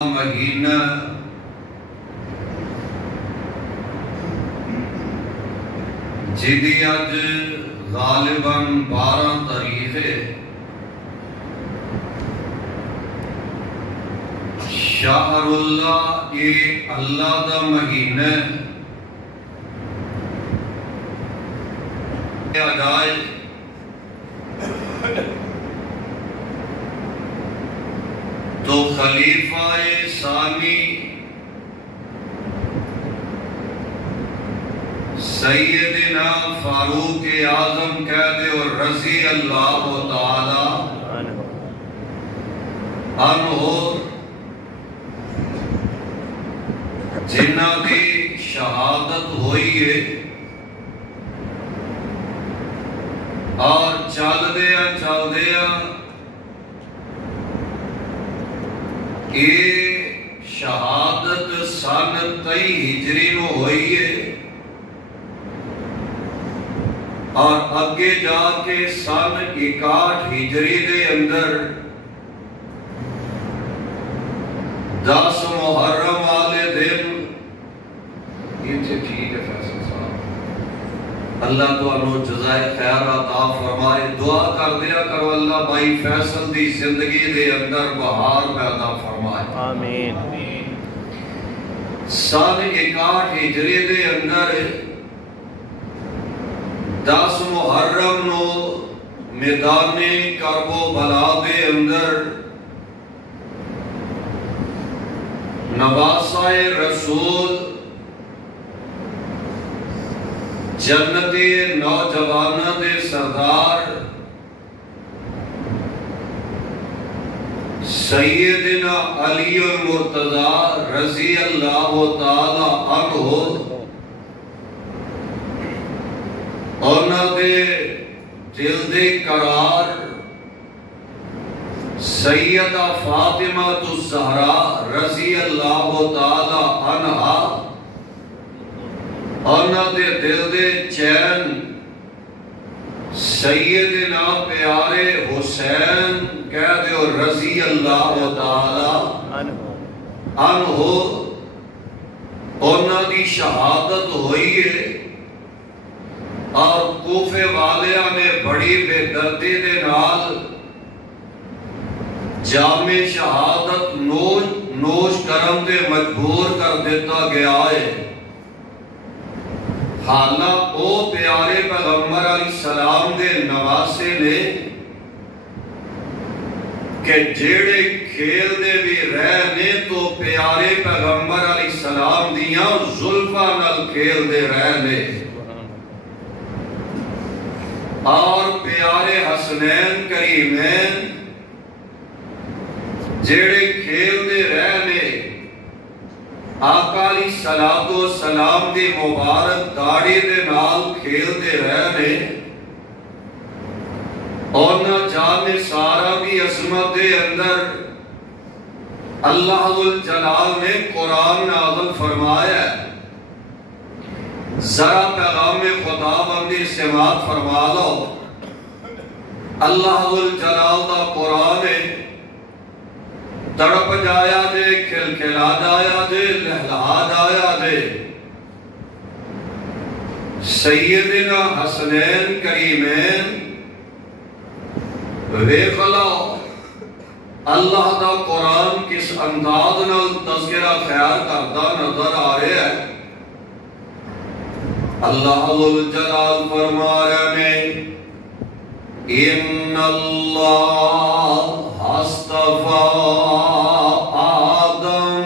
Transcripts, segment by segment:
مہینہ جدی اج غالباً 12 تاریخ ہے۔ شہر اللہ یہ اللہ دا مہینہ اجائے تو خلیفہ ثانی سیدنا فاروق اعظم کہتے اور رضی اللہ تعالی عنہ جنہ کی شہادت ہوئی ہے اور چل دیا یہ شہادت سن 23 ہجری میں ہوئی ہے اور اگے جا کے سن 61 ہجری دے اندر 10 محرم والے دن یہ ٹھیک ہے فیصل صاحب، اللہ تو انہوں جزائے خیر عطا فرمائے۔ دعا کر دیا کرو اللہ بھائی فیصل دی زندگی دے اندر بہار پیدا فرمائے، آمین۔ سن 61 ہجری دے اندر 10 محرم نو میدان کرب و بلا دے اندر نواسہ رسول جنتی نوجوانہ دے سردار سیدنا علی المرتضی رضی اللہ تعالی عنہ اونا دے دل دے قرار سیدہ فاطمہ الزہرا رضی اللہ تعالی عنہ اونا دے دل دے چین سیدنا پیارے حسین کہہ دے رضی اللہ تعالی عنہ اونا دی شہادت ہوئی ہے اور کوفے والیاں نے بڑی بے دردی دے نال جام شہادت نوش کرم دے مجبور کر دیتا گیا ہے۔ حالات او پیارے پیغمبر علیہ السلام دے نواسے نے کہ جیڑے کھیل دے بھی رہنے تو پیارے پیغمبر علیہ السلام دیاں زلفہ نال کھیل دے رہنے اور پیارے حسنین کریمین جیڑے کھیل دے رہنے آقا علیہ السلام دی مبارک داڑھی دے نال کھیل دے رہنے اور نہ جان سارا بھی عظمت دے اندر اللہ ذوالجلال نے قرآن نازل فرمایا ہے۔ ذرا پیغام خدا بندی سماعت فرما لو، اللہ ذوالجلال دا قرآن ہے، تڑپ جایا دے، کھلکھلا جایا دے، لہلا جایا دے۔ سیدنا حسنین کریمین ویکھ لو اللہ دا قرآن کس انداز نال تذکرہ خیر کرتا نظر آ رہا ہے۔ اللہ ذوالجلال فرما رہے ہیں ان اللہ اصطفیٰ آدم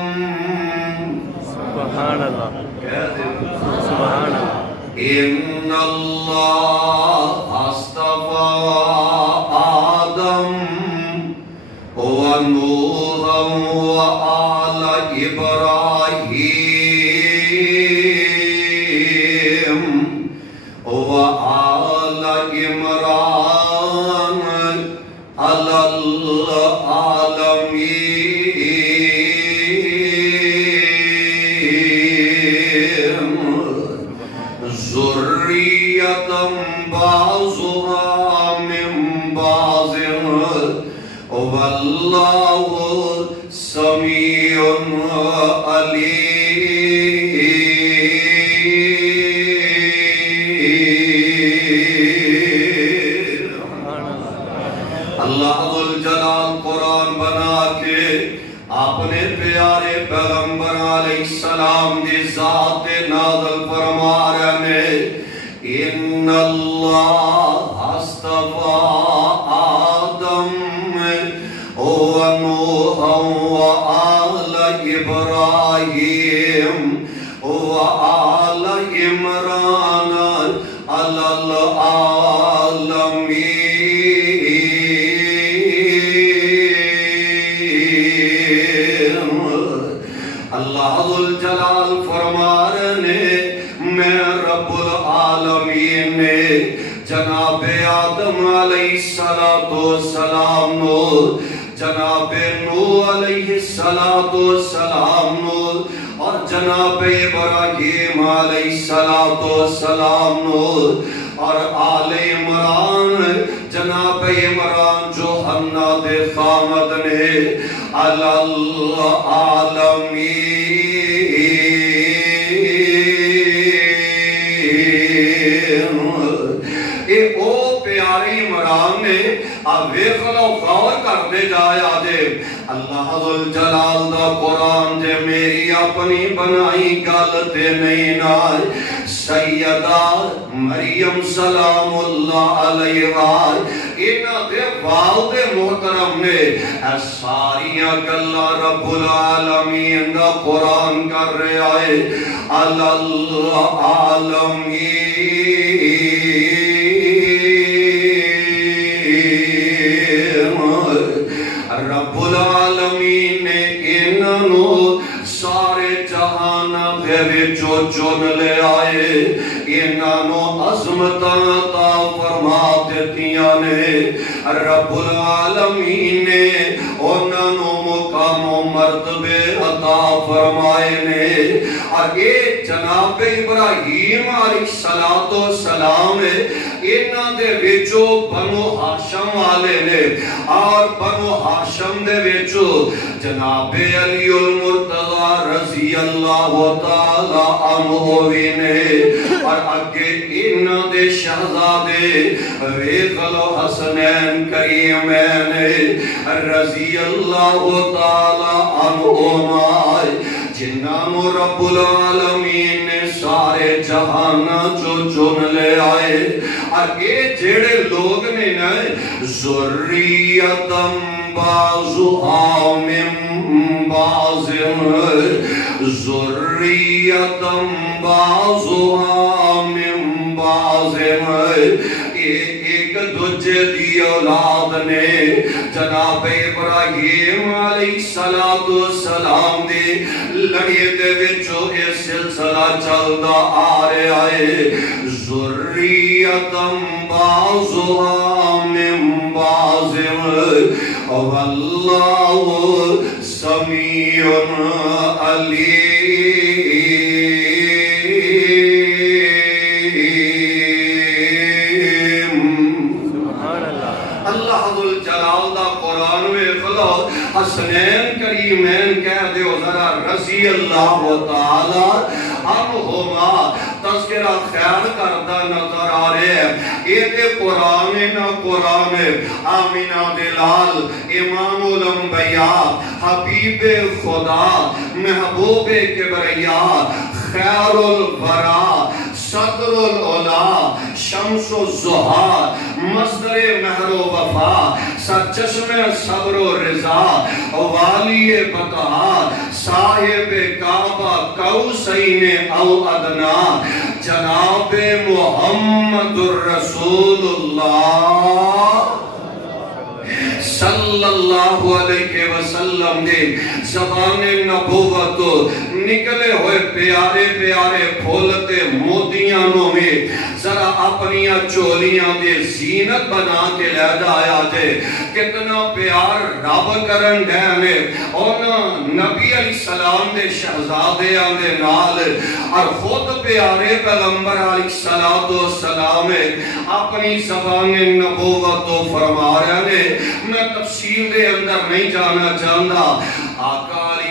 سبحان اللہ سبحان اللہ ان اللہ اصطفیٰ آدم ونوحا وآل ابراہیم وآل عمران علی العالمین ذریۃ بعضها من بعض واللہ سمیع اللہ ذوالجلال قرآن بنا کے اپنے پیارے پیغمبر علیہ السلام دی ذات نازل فرما رہے ہیں ان اللہ اصطفى آدم ونوح وآل ابراہیم وآل عمران علی العالمین اللہ ذوالجلال فرما رہے میں رب العالمین نے جناب آدم علیہ السلام نو جناب نوح علیہ السلام نو اور جناب ابراہیم علیہ السلام نو اور آل عمران جناب عمران جو حنا دے خامد نے علی العالمین اے او پیاری عمران نے اب ویخلو غور کرنے جایا دے اللہ ذوالجلال دا قرآن دے میری اپنی بنائی گالتے نہیں نائے سیدہ مریم سلام اللہ علیہ انہ دے والد محترم نے ساریاں گلہ رب العالمین دا قرآن کر رہے آئے علی العالمین رب العالمین نے انہوں سارے جہانا دے وچو چن لے آئے انہوں عظمتاں عطا فرما دیتیاں نے رب العالمین نے انہوں مقام و مرتبے عطا فرمائے نے اور یہ جناب ابراہیم علیہ السلام انہاں دے وچو بنو ہاشم والے نے اور بنو ہاشم دے وچو جناب علی المرتضی رضی اللہ تعالی عنہ نے اور اگے انہاں دے شہزادے ویخلو حسنین کریمین رضی اللہ تعالی عنہ جنہوں رب العالمین نے سارے جہانا جو چن لے آئے اور یہ جڑے لوگ نے نئے ذریتم بعضها من بعض ذریتم بعضها من بعض ایک دوجہ دی اولاد نے جناب ابراہیم علیہ السلام دے لڑیے دے وچو اے سلسلہ چلدا آ رہے آئے ذریتم بعضها من بعض واللہ سمیع علیم اللہ ذوالجلال دا قرآن میں خدا حسنین کریمین کہہ دے ذرا رضی اللہ تعالی عنہما تذکرہ خیال کردہ نظر آ رہے ہیں ایک قرآن نہ قرآن آمینہ دلال امام الانبیاء حبیب خدا محبوب کبریاء خیر الورا صدر العلا شمس الزہا مصدر مہر و وفا سرچشم صبر و رضا والی بطہا صاحب کعبہ قوسین او ادنا جناب محمد الرسول اللہ صلی اللہ علیہ وسلم دے زبان نبوت نکلے ہوئے پیارے پیارے پھولتے موتیانوں میں ذرا اپنیاں چولیاں دے زینت بنا کے لے جایا دے کتنا پیار رب کرن دینے اور نبی علیہ السلام دے شہزادے آنے نال اور خود پیارے پیغمبر علیہ السلام اپنی زبان نبوت فرما رہے میں تفصیل دے اندر نہیں جانا چاہتا آقا علیہ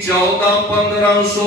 1400-1500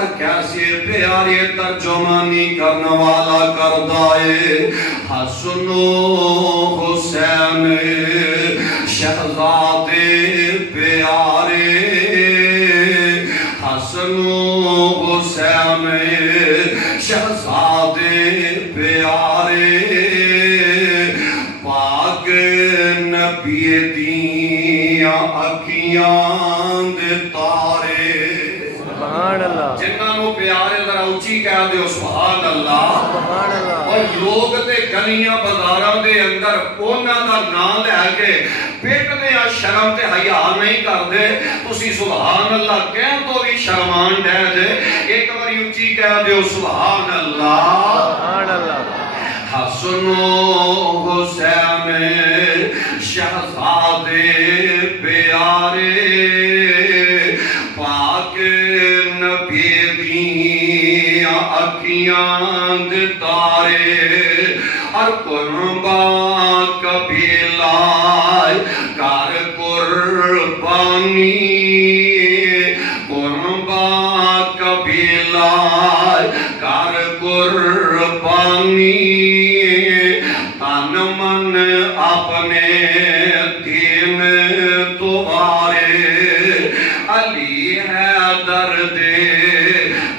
اور کیسے پیارے ترجمانی کرنے والا کردائے حسن و حسین شہزادے پیارے حسن و حسین شہزادے پیارے پاک نبی دیاں اکھیاں دے تارے سبحان اللہ جنہاں نو پیارے ذرا اونچی کہہ دیو سبحان اللہ سبحان اللہ اور لوگ تے گلیاں بازاراں دے اندر انہاں دا نام لے کے پیٹنے یا شرم تے حیا نہیں کردے تسی سبحان اللہ کہہ تو بھی شرمان ڈہ دے ایک باری اونچی کہہ دیو سبحان اللہ سبحان اللہ حسن و حسین شہزادے پیارے پاک نبی دیاں اکھیاں دے تارے اور قربان قبیلہ کر قربانی قربان قبیلہ کر قربانی تن من اپنے دین تمہارے علی حیدر دے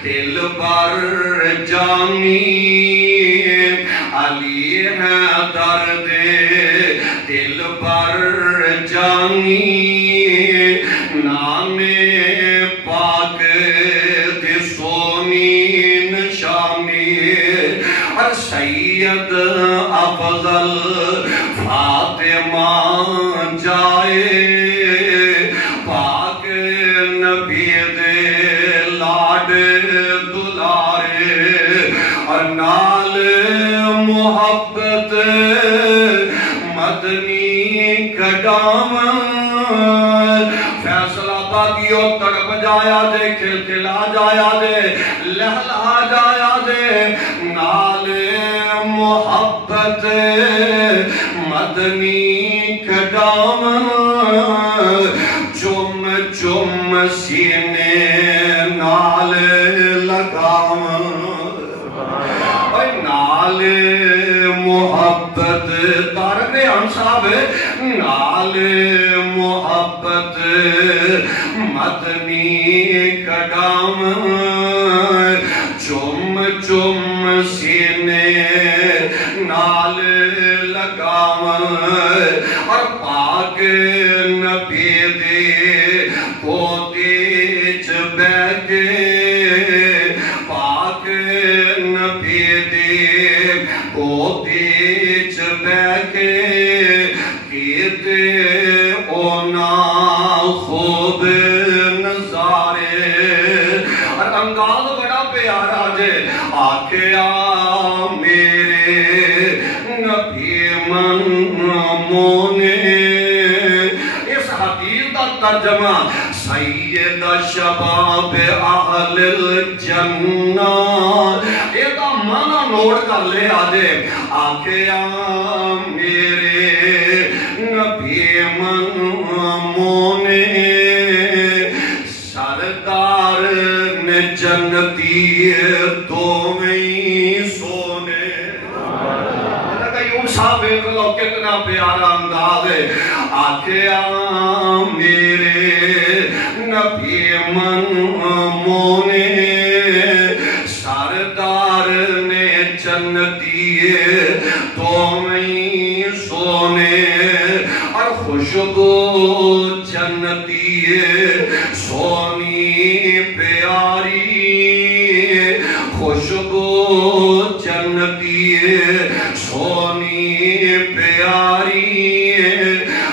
دل بر جانی علی حیدر دے دل بر جانی نام پاک دے سونی نشانی اور سید افضل فاطمہ جائے پاک نبی دے لاڈ دلارے اور نال محبت مدنی کڈام فیصلہ باقیوں تڑپ جایا دے کھلکھلا جایا دے لہلا جایا دے نال محبت مدنی کڈام چم چم سینے نال لگام نال محبت تارک ہم صاحب نال محبت مدنی کڈام چم چم سینے نال لگام اور پاک نبی دے پوتے چ بیٹھ کے پاک نبی دے پوتے چ بیٹھ کے کیتے اونا خوب نظارے اور انداز بڑا پیارا جے آکھیا میرے نبی من مونے اس حدیث دا ترجمہ سید شباب اہل الجنہ یہ دا معنی نوٹ کر لے آجے آکھیا میرے نبی من مونے سردار نے جنتی تو میں سونے صاحب ایک لو کتنا پیارا انداز ہے آکھیا میرے نبی من مونے سردار نے جنتی تو میں سونے اور خوشبو جنتی سونی پیاری خوشبو جنتی سونی پیاری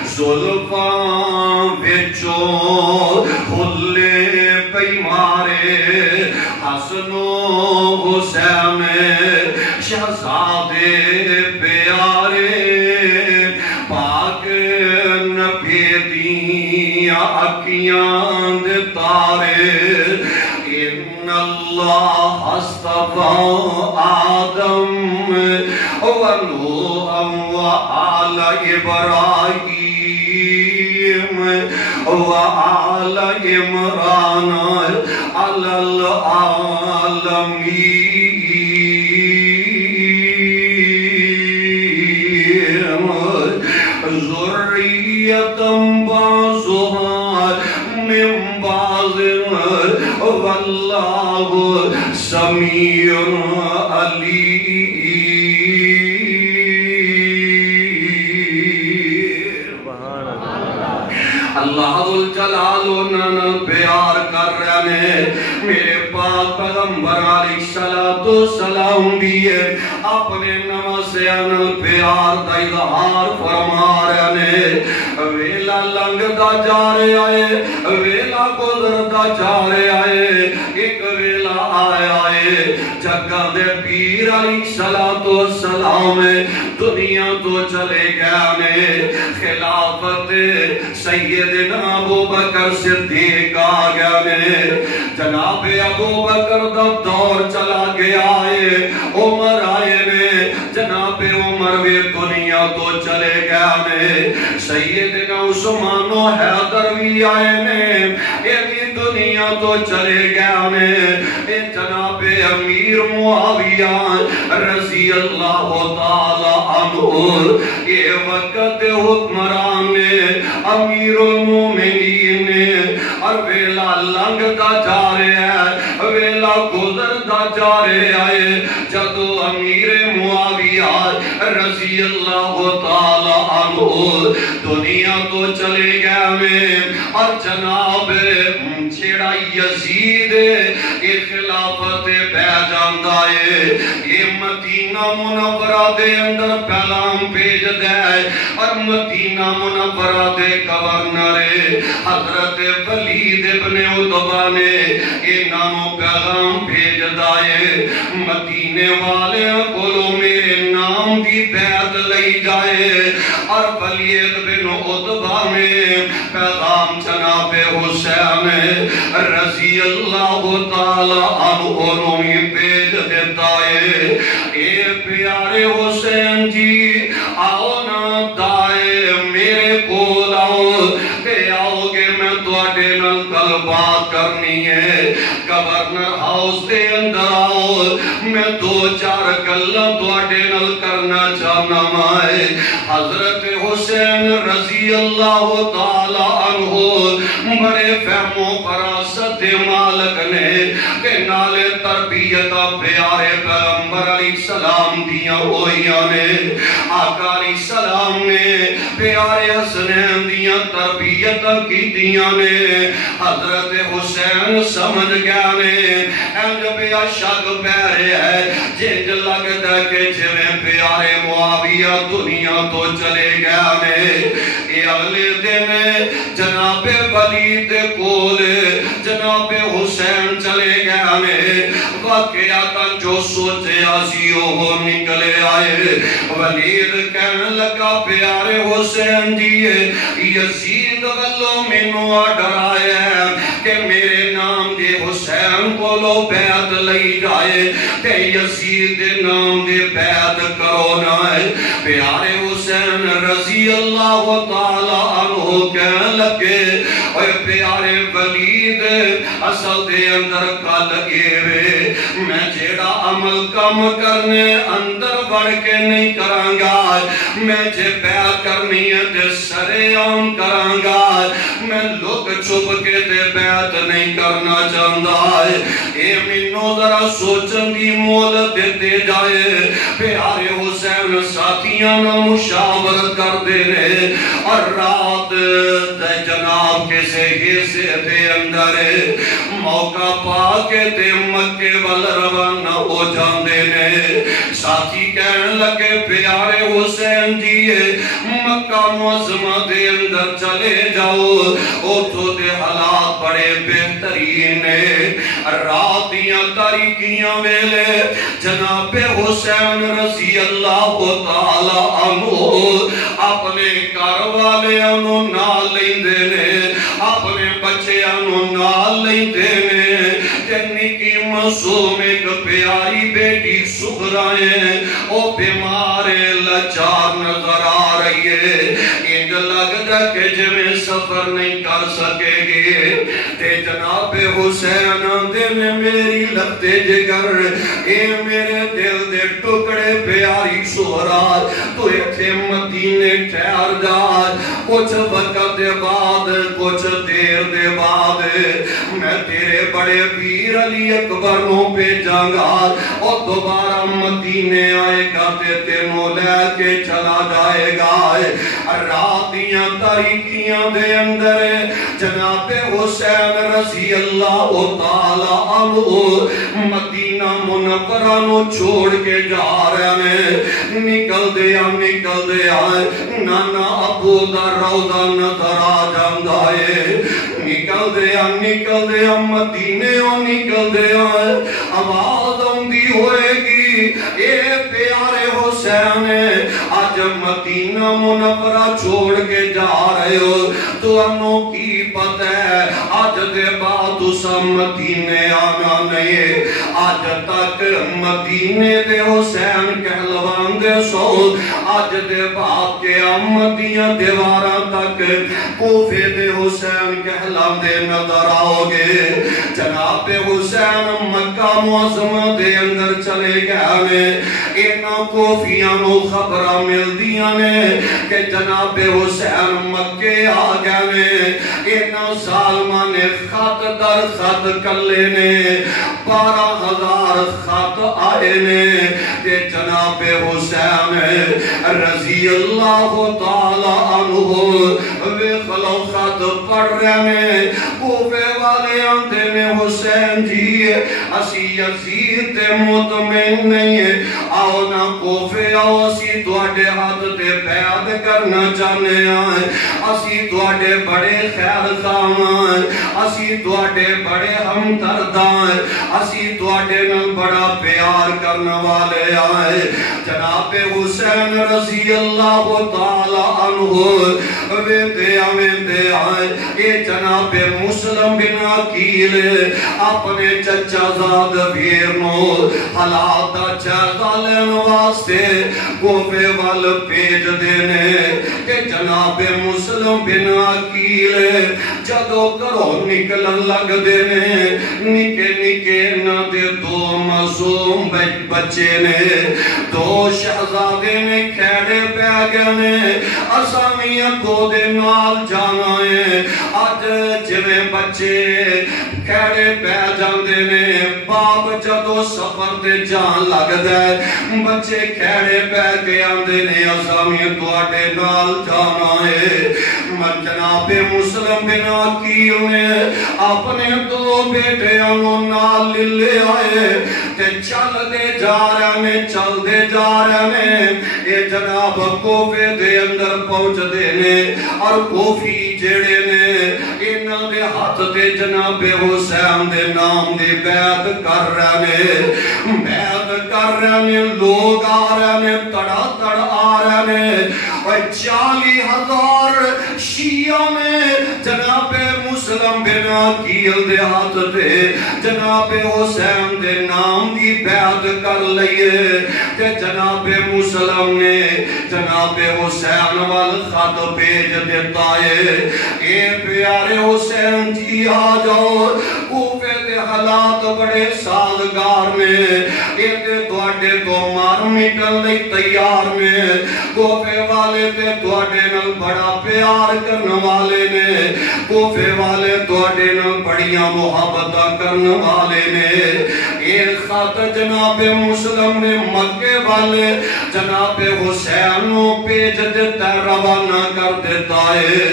زلفاں وچوں ہلے پئی مارے حسن و حسین شہزادے پیارے پاک نبی دیاں اکھیاں دے تارے ان اللہ اصطفیٰ آدم ونوح وآل ابراہیم وآل عمران علی العالمین ذریۃ بعضها من بعض واللہ سمیع علیم. اللہ ذوالجلال انہوں پیار کر رہے ہیں میرے پاک پیغمبر علیہ السلام دیئے اپنے نمسیان پیار دا اظہار فرما رہے ہیں. ویلا لنگ دا جا رہے آئے ویلا گزر دا جا رہے آئے ایک ویلا آئے آئے جگہ دے پیر علیہ السلام دنیا تو چلے گیا نے خلافت سیدنا ابو بکر صدیق آ گیا نے جناب ابو بکر دا دور چلا گیا ہے عمر آئے نے جناب عمر بھی دنیا تو چلے گیا نے سیدنا عثمان و حیدر بھی آئے نے یہ بھی دنیا تو چلے گیا نے جناب امیر معاویہ رضی اللہ تعالی عنہ یہ وقت حکمران نے امیر المومنین نے اور ویلا لنگ دا جا رہے ہیں ویلا گزر دا جا رہے آئے جدو امیر معاویہ رضی اللہ تعالی عنہ دنیا تو چلے گئے میں اور جناب چھڑا یزید یہ خلافت بے جاندہ ہے یہ مدینہ منورہ دے اندر پیغام بھیج دے اور مدینہ منورہ دے گورنر حضرت ولید ابن عتبہ نے یہ نامو پیغام بھیج دائے مدینے والے کولو میرے نام دی بیعت لئی جائے اور ولید بن عتبہ نے پیغام جناب حسین رضی اللہ تعالی عنہ میں بھیج دیتا ہے اے پیارے حسین جی آؤ نا دائے میرے کو لاؤ کہ آؤ گے میں تواڈے نال گل بات کرنی ہے گورنر ہاؤس دے اندر آؤ میں دو چار گلاں تواڈے نال کرنا چاہنا ہے. حضرت حسین رضی اللہ تعالی عنہ بڑے فہم و فراست مالک نے کہ نالے تربیت پیارے پیغمبر علیہ السلام دیاں ہوئیاں نے آقا علیہ السلام نے پیارے حسنین دیاں تربیت کی دیاں نے حضرت حسین سمجھ گیا نے انج بیا شک پیارے ہے جنج لگتا کہ جویں پیارے معاویہ دنیا تو چلے گیا نے اے اگلے دن جناب ولید کول جناب حسین چلے گیا نے واقعاتا جو سوچے آسیو ہو نکلے آئے ولید کہنے لگا پیارے حسین دیئے یزید واللو منو آڈر آئے کہ میرے نام دے حسین کو لو بیعت لئی جائے کہ یزید نام دے بیعت کرو نائے. پیارے حسین رضی اللہ تعالی عنہ کہنے لگے اور پیارے ولید اصل دے اندر کا لگے وے میں جیڑا عمل کم کرنے اندر بڑھ کے نہیں کرانگا میں جے بیعت کرنی ہے تے سرے عام کرانگا میں لوگ چھپ کے تے بیعت نہیں کرنا چاہتا ہے. اے منو ذرا سوچن دی مولت دیتے جائے. پیارے حسین ساتھیاں نہ مشاورت کر دے رہے اور رات دے جناب کے سے دے اندر موقع پا کے تے مکے وال روانہ ہو جاندے نے. ساتھی کہنے لگے پیارے حسین دیئے مکہ معظمہ دے اندر چلے جاؤ اوتھو دے حالات بڑے بہترین نے. راتیاں تاریکیاں ویلے جناب حسین رضی اللہ تعالی عنہ اپنے گھر والے انہوں نال لیندے نے اپنے بچے انہوں نال لیندے نے. جنی کی معصوم ایک پیاری بیٹی سغرائیں او بیمار لاچار نظر آ رہی ہے انج لگتا کہ جویں سفر نہیں کر سکے گی تے جناب حسین آندے نے میری لگتے جگر اے میرے دل دے ٹکڑے پیاری سہرا تو ایتھے مدینے ٹھہر جا کچھ وقت دے بعد کچھ دیر دے بعد میں تیرے بڑے ویر علی اکبر نو بھیجاں گا اور دوبارہ مدینے آئے گا تے تینوں لے کے چلا جائے گا راتیاں تاریکیاں دے اندر جناب حسین رضی اللہ تعالی عنہ مدینہ منورہ نو چھوڑ کے جا رہے ہیں نکل دیا نانا ابو دا روضہ نظر آ جاندہ ہے نکل دیا مدینے نکل دیا آواز آندی ہوئے گی اے پیارے حسین آج مدینہ منورہ چھوڑ کے جا رہے ہو تو انہوں کی پتہ ہے آج دے بعد اسا مدینے آنا نہیں آج تک مدینے دے حسین کہلوان دے سو آج دے بعد کے مدینہ دیواراں تک کوفے دے حسین کہلان دے نظر آؤ گے جناب حسین مکہ معظمہ دے اندر چلے گئے اینا کوفیاں نو خبرہ مل دیا نے کہ جناب حسین مکے آ گئے اینا ظالمہ نے خط در خط کلے نے 12,000 خط آئے نے کہ جناب حسین رضی اللہ تعالی عنہ وے خلو خط پڑھ رہے ہیں کوفے والے آندے نے حسین جی اسی یزید تے مطمئن نہیں ہے آؤ نا کوفے آؤ اسی دوڑے ہاتھ تے بیعت کرنا چاہنے آئے اسی دوڑے بڑے خیر خام آئے اسی دوڑے بڑے ہمدرد آئے اسی دوڑے نل بڑا پیار کرنا والے آئے جناب حسین رضی اللہ تعالی عنہ ویندے آئے اے جناب مسلم بن عقیل اپنے چچا زاد بھیرنو حالات جائزہ لین واسطے کوفے وال پیج دینے کہ جناب مسلم بن عقیل جدو کرو نکلن لگ دینے نکے نکے نہ دے 2 معصوم بچے نے 2 شہزادے نے کھیڑے پہ گئے نے اسامیاں کو دے نال جانا ہے آج جویں بچے کھیڑے پہ جاندے نے باپ جدو سفر دے جان لگ دے بچے کھیڑے پہ کے آندے نے اسامیاں دوڑے نال جانا ہے من جناب مسلم بن عقیل نے اپنے 2 بیٹے انہوں نال لے آئے تے چل دے جا رہے ہیں اے جناب کوفے دے اندر پہنچ دینے اور کوفی جیڑے نے انہاں دے ہاتھ دے جناب حسین دے نام دے بیعت کر رہے ہیں لوگ آ رہے ہیں تڑا تڑ آ رہے ہیں اور 40,000 شیعہ میں جناب مسلم بن عقیل دے ہاتھ دے جناب حسین دے نام دی بیعت کر لئیے کہ جناب مسلم نے جناب حسین وال خط بھیج دیتا ہے اے پیارے حسین جی آ جاؤ کوفے دے حالات بڑے سازگار میں ایتے دوڑے تو مار مٹن لئی تیار میں کوفے والے تے دوڑے نل بڑا پیار کرنے والے نے کوفے والے دوڑے نل بڑیاں محبتہ کرنے والے نے ایک خط جناب مسلم نے مکے والے جناب حسین نو پیج دیتا روانہ کر دیتا ہے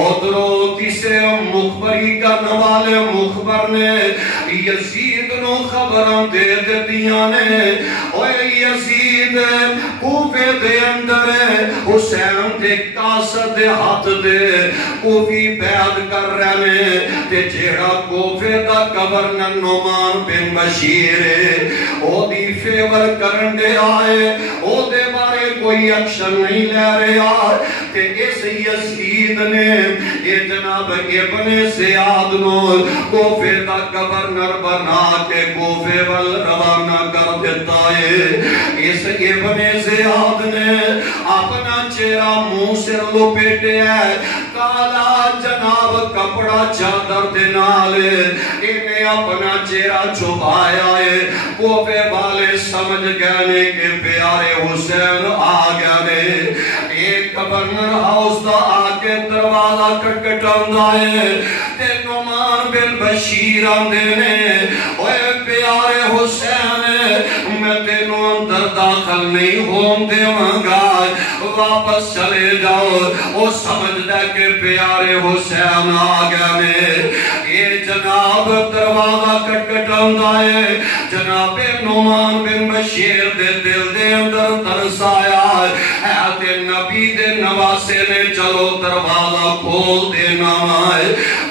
ادھروں کسے مخبری کرنے والے مخبر نے یزید نو خبران دے دیاں نے اوہ یزید کوفے دے اندر حسین دے کاسد دے ہاتھ دے کوفی بیعت کر رہے ہیں تے جیڑا کوفے دا گورنر نعمان بن بشیر او دی فیور کرن دے آئے او دے بارے کوئی ایکشن نہیں لے رہا کہ اس یزید نے یہ جناب ابن زیاد نو کوفے دا گورنر بنا کے کوفے وال روانہ کر دیتا ہے۔ اس ابن زیاد نے اپنا چہرہ منہ سے لپیٹے ہے، کالا جناب کپڑا چادر دے نال انہیں اپنا چہرہ چھپایا ہے۔ کوفے والے سمجھ گئے کہ پیارے حسین آ گئے۔ ایک گورنر ہاؤس دا آکے دروازہ کٹکٹاندہ ہے تے نعمان بن بشیر آندے نے، اوے پیارے حسین میں تینوں اندر داخل نہیں ہون دیواں گا، واپس چلے جاؤ۔ وہ سمجھ دے کہ پیارے حسین آ گئے۔ یہ جناب دروازہ کٹکٹاندہ ہے، جناب نعمان بن بشیر دے دل دے اندر ترس آیا ہے تے نبی دے نواسے نے چلو دروازہ کھول دینا ہے۔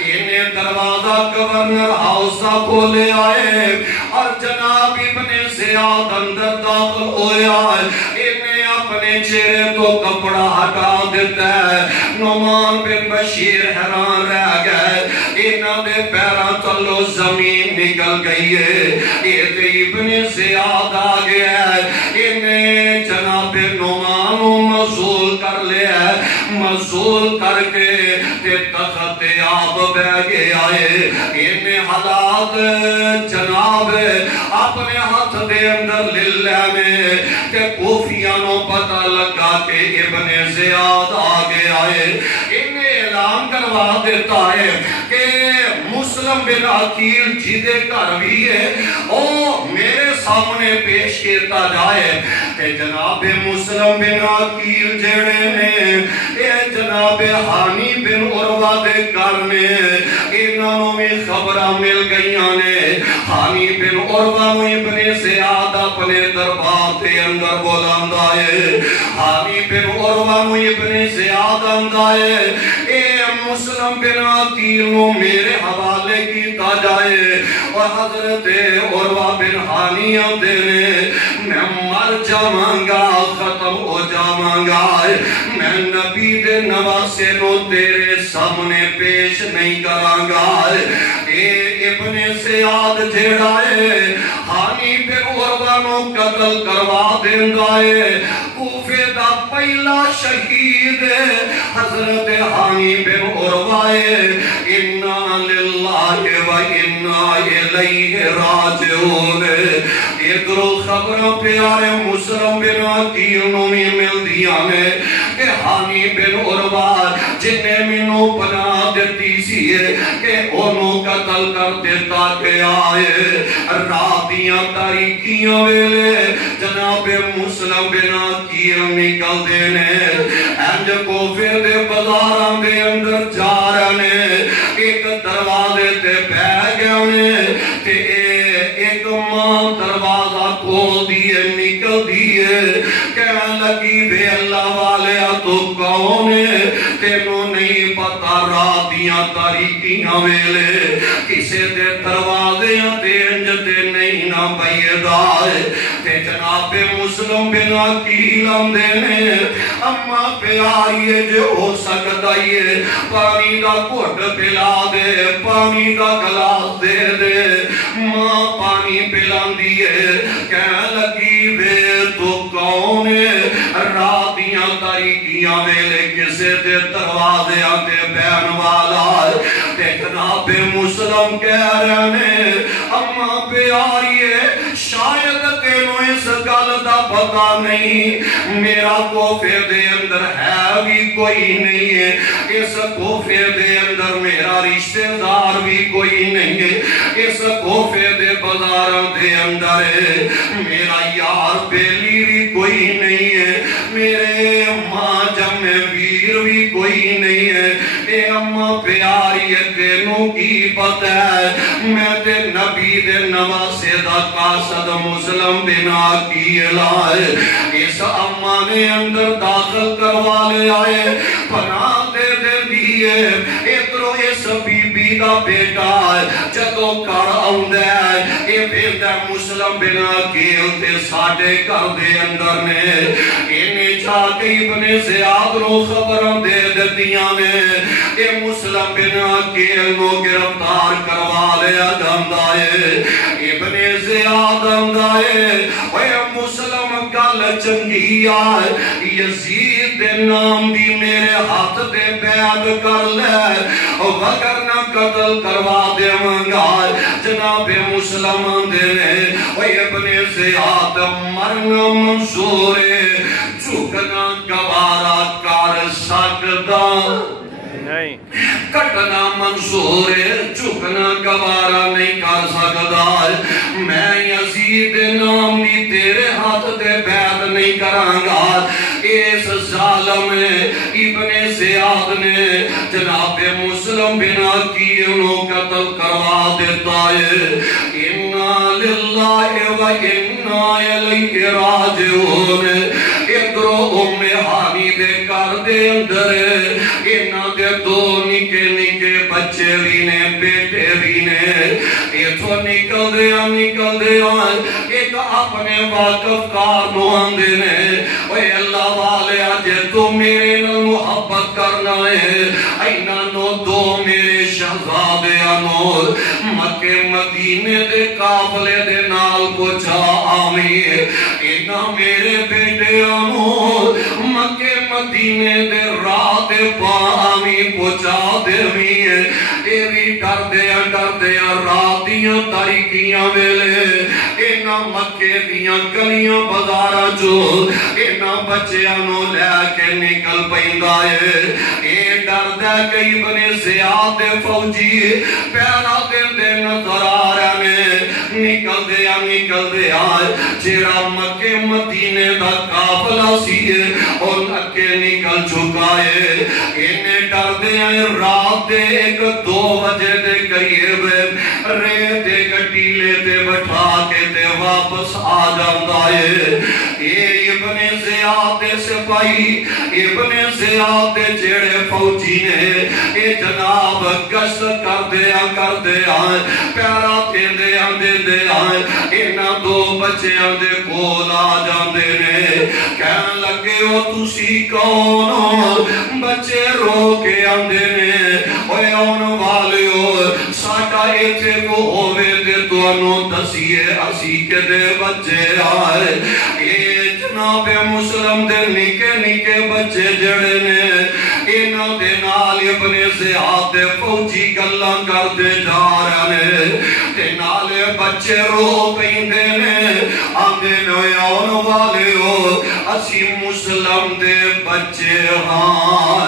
انہیں دروازہ گورنر ہاؤسہ کھولے آئے اور جناب ابن زیاد اندر داخل ہویا ہے۔ انہیں اپنے چہرے تو کپڑا ہٹا دیتا ہے۔ نعمان بن بشیر حیران رہ گئے، انہاں دے پیراں تلو زمین نکل گئی ہے۔ یہ ابن زیاد آ گیا ہے، انہیں جناب نعمان مزول کر لیا ہے، مزول کر کے تے تخت آپ بہ گیا ہے۔ انہیں حالات جناب اپنے ہاتھ دے اندر للہ میں تے کوفیانوں پتہ لگا کہ ابن زیاد آ گیا ہے۔ انہیں اعلان کروا دیتا ہے کہ مسلم بن عقیل جیدے گھر بھی ہے او میرے سامنے پیش کیتا جائے کہ جناب مسلم بن عقیل جڑے نے اے جناب حانی بن عروہ دے گھر نے انہوں میں خبرہ مل گئیاں نے۔ حانی بن عروہ میں ابن زیاد اپنے دربار دے اندر بولاندہ ہے۔ حانی بن عروہ میں ابن زیاد اندہ ہے، اے مسلم بن عقیل نو میرے حوالے کیتا جائے اور حضرت عروہ بن حانی آندے نے میں مر جاواں گا، ختم ہو جاواں گا، میں نبی دے نواسے نو تیرے سامنے پیش نہیں کراں گا۔ اے ابن زیاد جیڑا ہے حانی بن عروہ نو قتل کروا دیندا ہے۔ کوفے دا پہلا شہید حضرت حانی بن عروہ ہے۔ اِنَّا لِلَّهِ وَإِنَّا إِلَيْهِ راجعون۔ ادھرو خبروں پیارے مسلم بن عقیل نو بھی مل دیا نے کہ حانی بن عروہ جنہیں منو پناہ دیتی سی کہ انہوں قتل کر دیتا کہ آئے راتیاں تاریکیاں ویلے جناب مسلم بن عقیل نکل دینے انج کوفے دے بازاراں دے اندر جا رہنے ایک دروازے تے بہ گئے تے ایک ماں دروازہ کھول دیے نکل دیے کہنے لگی بے اللہ والے تو کون ہے تینوں نہیں پتا راتیاں تاریکیاں ویلے کسے دے دروازے تے انج تے نہیں نہ بیدائے تے جناب مسلم بن عقیل آندے نے اما پیاریے جو ہو سکتا ہے پانی دا گھٹ پلا دے پانی دا گلاس دے دے ماں پانی پلان دیے کہنے لگی وے تو کون ہے راتیاں تاریکیاں ویلے کسے دے دروازے آتے بین والا تے جناب مسلم کہہ رہنے اما پیاریے شاید تینوں اس گل دا پتا نہیں میرا کوفے دے اندر ہے بھی کوئی نہیں ہے اس کوفے دے اندر میرا رشتہ دار بھی کوئی نہیں ہے اس کوفے دے بازاراں دے اندر ہے میرا یار بیلی بھی کوئی نہیں ہے میرے ماں جمع ویر بھی کوئی نہیں ہے اے اماں پیاری تینوں کی پتہ ہے میں تے نبی دے نواسے دا قاصد مسلم بن عقیل آئے اس اماں نے اندر داخل کروا لے آئے پناہ دے دے دیئے ادھرو اس بی بی دا بیٹا جدو کر آؤندہ اے بیندہ مسلم بن عقیل تے ساڑے کر دے اندر نے انہیں جا کے ابن زیاد رو خبروں دے دیتیاں نے اے مسلم بن عقیل نو گرفتار کروا لیا جاندائے ابن زیاد آندائے اے مسلم گل چنگی آئے یزید دے نام دی میرے ہاتھ دے بیعت کر لے وگرنہ قتل کروا دے منگا جناب مسلم دے نے اے ابن زیاد مرنا منصور جھکنا گوارا کر سکتا نہیں کٹنا منصور جھکنا گوارا نہیں کر سکتا میں یزید نام دی تیرے ہاتھ دے بیعت نہیں کرانگا اس ظالم ابن زیاد نے جناب مسلم بن عقیل نو قتل کروا دیتا ہے انا للہ و انا الیہ راجعون ادھرو ہانی دے کر دے اندر انا دے دو نکے نکے بچے بھی نے بیٹے بھی نے یہ تو نکل دیا ایک اپنے واقف کارنو آندے نے اے اللہ والے آجے تو میرے نال محبت کرنا ہے اینا نو دو میرے شہزادے آنور مکہ مدینے دے قافلے دے نال پوچھا آمین اینا میرے بیٹے آنور مکہ مدینے دے رات پا آمین پوچھا دے مین اے بھی ڈر دیا راتیاں تاریکیاں ویلے اینا مکہ دیاں گلیاں بازارہ جو اینا بچیاں نو لے کے نکل پہندا ہے اے ڈر دے کہ ابن زیاد فوجی پیرا دے نظر آ رہے نے نکل دیا جیرا مکہ مدینے دا قافلہ سی اور نکے نکل چکا ہے انہیں ڈر دیا رات دے ایک دو بجے دے قریب ریت ایک ٹیلے دے بٹھا کے دے واپس آ جاندہ ہے اے ابن زیاد سپاہی ابن زیاد جیڑے فوجی نے اے جناب گشت کر دیا پیارا دے اینا دو بچیاں دے کول آ جاندے نے کہن لگے ہو تسی کون بچے رو کے آندے نے اوے آن والے ہو ساٹا ایتے کو ہوئے دے تو انو دسیے اسی کے دے بچے آئے اے جناب مسلم دے نکے بچے جڑے نے اینا دے نال ابن زیاد فوجی گلاں کر دے جا رہے تے نالے بچے رو پیندے نے آندے نے آن والے ہو اسی مسلم دے بچے ہاں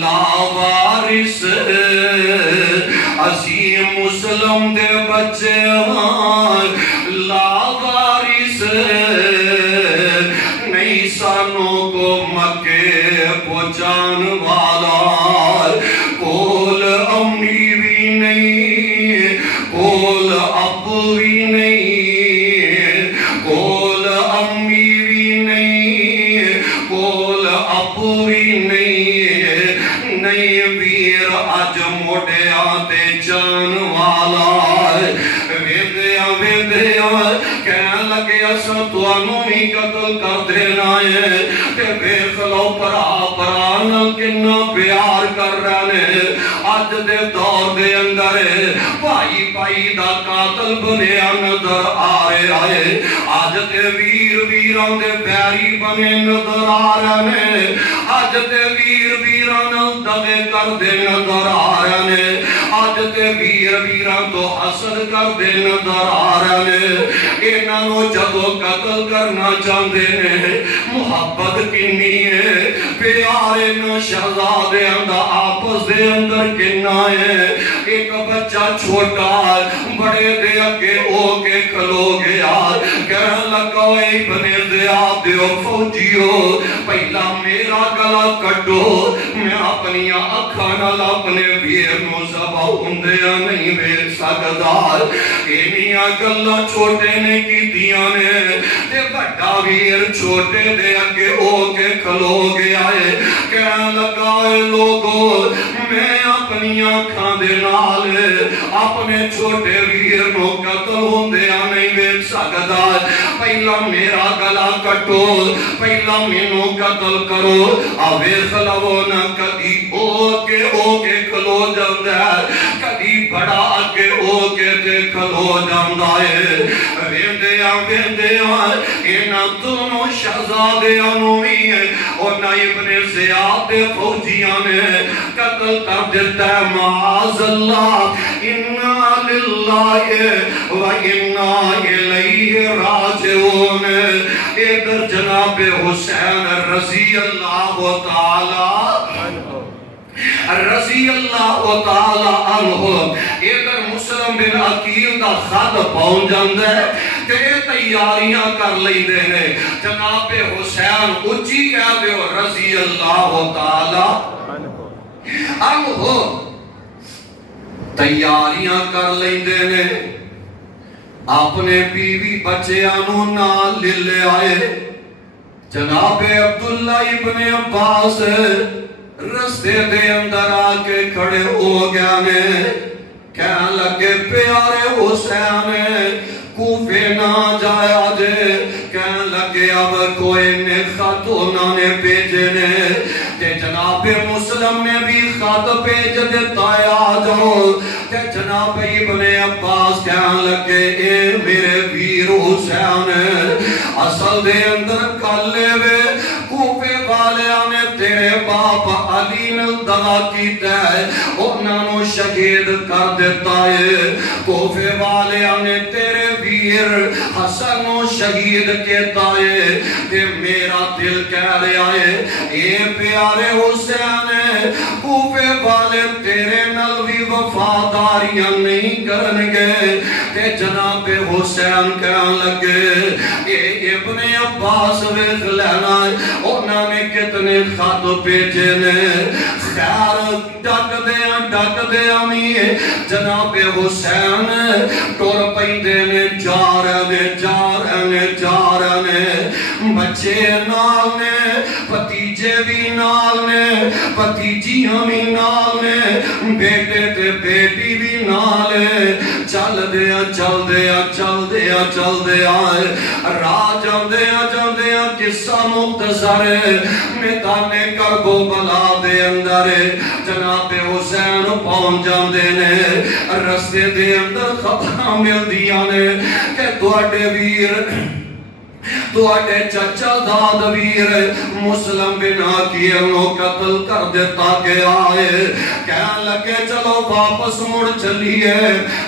لاوارس اسی مسلم دے بچے ہاں لاوارس نہیں سانوں کو مکے پہنچان والا کول امی بھی نہیں کول ابو بھی نہیں کول امی بھی نہیں کول ابو بھی نہیں ویر اج موڑے آتے جان والا ویدیا کہنے لگے اسا تو انو ہی قتل کر دینا ہے تے بیخ لو پرانا کننا پیار کر رہنے آج دے دور دے اندر پائی دا قاتل بنیا نظر آئے آج دے ویران دے پیاری بنے نظر آ رہنے آج دے ویران دغے کر دے نظر آ رہنے آج دے ویران تو حسد کر دے نظر آ رہنے اینا نو جدو قتل کرنا چاندے نے محبت کنی ہے پیارے نہ شہزادے اندر آپس دے اندر کنا ہے ایک بچہ چھوٹا بڑے دے اگے او کے کھلو گیا کہنے لگا ابن زیاد دیو فوجیو پہلا میرا گلا کٹو میں اپنی اکھانا اپنے ویر نو زبا اندیا نہیں بے سکتا اینیاں گلا چھوٹے نے کی دیا نے تے بڑا ویر چھوٹے دے اگے ہو کے کھلو گیا ہے کہنے لگا اے لوگو میں اپنی آنکھاں دے نال اپنے چھوٹے ویر نو قتل ہوندیا نہیں ویکھ سکدا پہلا میرا گلا کٹو پہلا مینوں قتل کرو آ ویکھ لو نہ کدی او کے کھلو جاندا ہے کدی بڑا اگے ہو کے تے کھلو جاندا ہے ویندیاں انہاں دونوں شہزادیاں نوں وی اور نہ ابن زیاد دے فوجیاں نے قتل کر دیتا ہے معاذ اللہ انا للہ و انا الیہ راجعون ادھر جناب حسین رضی اللہ تعالی رضی اللہ تعالی عنہ ادھر مسلم بن عقیل دا خط پہنچ جاندا ہے تے تیاریاں کر لیندے نے جناب حسین اچھی کہہ دیو رضی اللہ تعالی عنہ تیاریاں کر لیندے نے اپنے بیوی بچیاں نال لے آئے جناب عبداللہ ابن عباس رستے دے اندر آکے کھڑے ہو گیا نے کہنے لگے پیارے حسین کوفے نہ جایا جے کہنے لگے اب کوئی نے خط انہوں نے بھیجے نے کہ جناب مسلم نے بھی خط بھیج دیتا ہے آ جاؤ کہ جناب ابن عباس کہنے لگے اے میرے ویر حسین اصل دے اندر کل لے وے کوفے والیاں نے تیرے باپ علی نے دعا کیتا ہے انہوں نے شہید کر دیتا ہے کوفے والیاں نے تیرے ویر حسن و شہید کہتا ہے کہ میرا دل کہہ رہا ہے اے پیارے حسین کوفے والے تیرے نلوی وفاداریاں نہیں کرنگے کہ جناب حسین کہنے لگے اے ابن عباس ویکھ لینا انہوں نے کتنے خط بھیجے نے خیر ڈک دیا نہیں جناب حسین ٹور پیندے نے جا رہے نے بچے نال نے بھتیجے بھی نال نے بھتیجیاں بھی نال نے بیٹے تے بیٹی بھی نال چل دیا راہ جاندیا قصہ مختصر میدان کربلا دے اندر جناب حسین پہنچ جاندے نے رستے دے اندر خبراں ملدیاں نے کہ تواڈے ویر تواڈے چچا داد ویر مسلم بن عقیل نو قتل کر دیتا گیا ہے کہنے لگے چلو واپس مڑ چلیے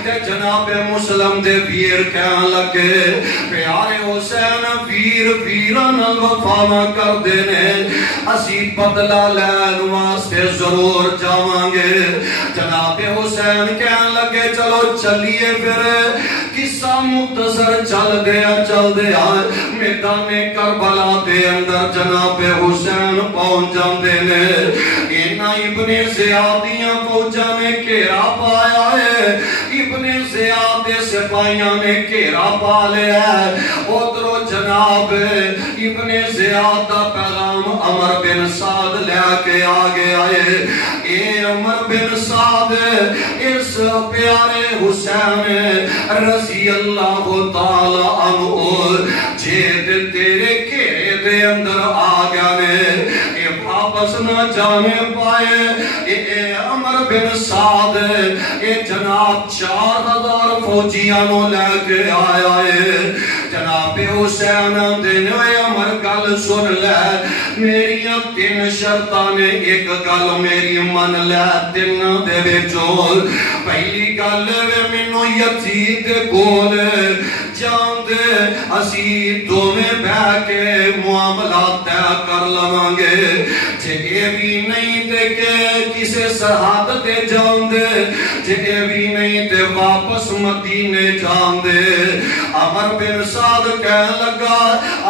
کہ جناب مسلم دے ویر کہنے لگے پیارے حسین ویران وفا نہ کر دینے اسی بدلہ لین واسطے ضرور جاواں گے جناب حسین کہنے لگے چلو چلیے پھر قصہ مختصر چل دیا میدان کربلا دے اندر جناب حسین پہنچ جاندے نے انہاں ابن زیادیاں فوجاں نے گھیرا پایا ہے ابن زیاد دے سپاہیاں نے گھیرا پا لیا ہے ادھروں جناب ابن زیاد دا پیغام عمر بن سعد لے کے آ گیا ہے اے عمر بن سعد اس پیارے حسین رضی اللہ تعالی عنہ جید تیرے گھیرے دے اندر آ گیا نے اے واپس نہ جانے پائے اے عمر بن سعد اے جناب 4000 فوجیاں لے کے آیا ہے جناب حسین دینے عمر گل سن لے میریاں 3 شرطاں نے ایک گل میری من لے 3 دے وچوں پہلی گل وے مینوں یزید دے کول جان دے اسی دوویں بہ کے معاملات طے کر لواں گے جے اے بھی نہیں تے کہ کسے سرحد تے جان دے جے اے بھی نہیں تے واپس مدینے جان دے عمر بن سعد کہنے لگا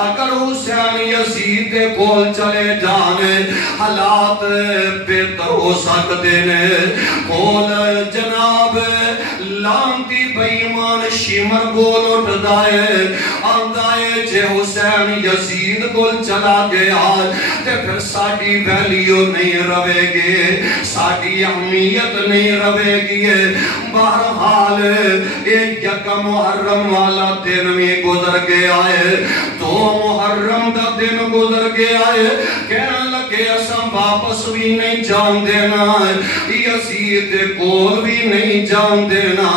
اگر حسین یزید دے کول چلے جانے حالات بہتر ہو سکتے نے کول جناب لانتی بیمان شمر بول اٹھ دائے آندائے جے حسین یزید کو چلا گیا تے پھر ساڑی ویلیو نہیں روے گے ساڑی اہمیت نہیں روے گی بہرحال ایک یکم محرم والا دن میں گزر گیا ہے دو محرم دا دن گزر گیا ہے کہنا لگے اساں واپس بھی نہیں جان دینا یزید کول بھی نہیں جان دینا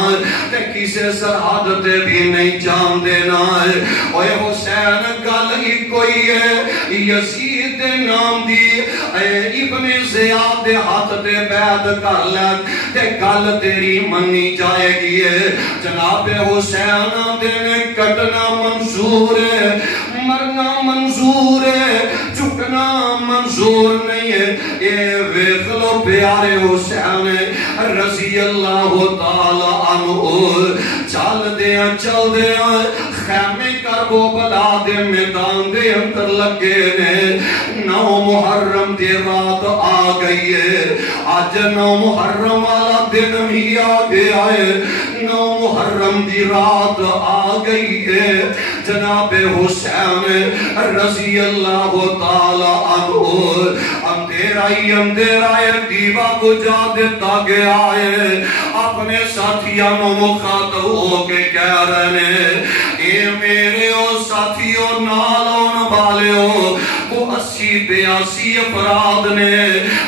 تے کسے سرحد تے بھی نہیں جان دینا اوے حسین گل ہی کوئی ہے یزید نام دی ابن زیاد دے ہاتھ تے بیعت کر لیں تے گل تیری منی جائے گی جناب حسین دے کٹنا منظور ہے مرنا منظور ہے چکنا منظور نہیں ہے اے ویکھ لو پیارے حسین رضی اللہ تعالی عنہ چل دیاں خیمے کربو بلا دے میدان دے اندر لگے نے 9 محرم دی رات آ گئی ہے آج 9 محرم والا دن بھی آ گیا ہے 9 محرم دی رات آ گئی ہے جناب حسین رضی اللہ تعالی عنہ اندھیرا دیوا بجھا دیتا گیا ہے اپنے ساتھیاں مخاطب ہو کے کہہ رہے ہیں اے میرے او ساتھیوں نالون والے ہو کو 80-82 افراد نے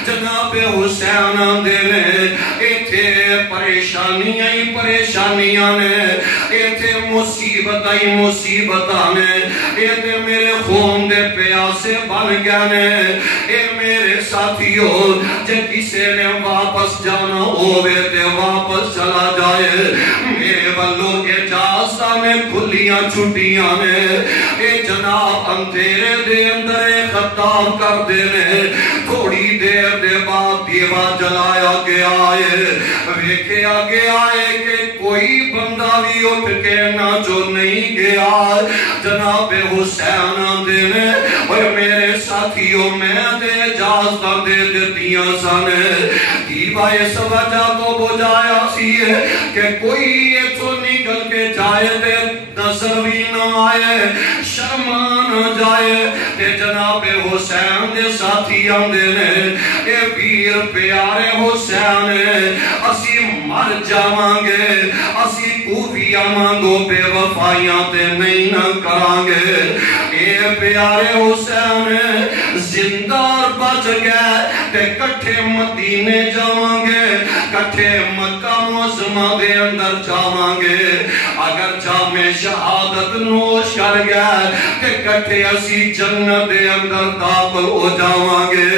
جناب حسین دے نے ایتھے پریشانیاں ہی پریشانیاں نے ایتھے مصیبتاں ہی مصیبتاں نے ایتھے میرے خون دے پیاسے بن گئے نے اے میرے ساتھیوں جے کسے نے واپس جانا ہوئے تے واپس چلا جائے میرے والوں اجازتہ میں کھلیاں چھٹیاں نے اے جناب اندھیرے دے اندر خطاب کر دینے تھوڑی دیر دے بعد دیوا جلایا گیا ہے ویکھیا گیا ہے کہ کوئی بندہ بھی اٹھ کے نہ جو نہیں گیا جناب حسین دینے اور میرے ساتھیوں میں دے اجازتہ دے دیتیاں سانے دیوا اس وجہ کو بجایا سی ہے کہ کوئی یہ تو نکل کے جائے دے نظر بھی نہ آئے شرمان جائے تے جناب حسین دے ساتھیاں دے نے اے پیر پیارے حسین اسی مر جاوانگے اسی کوفیاں مانگو بے وفائیاں تے نہیں نہ کرانگے اے پیارے حسین زندہ اور بچ گئے تے کٹھے مدینے جاوانگے کٹھے مکہ معظمہ دے اندر جاوانگے اگر جامع شہادت نوش کر گئے تے کٹھے اسی جنت دے اندر داخل ہو جاوانگے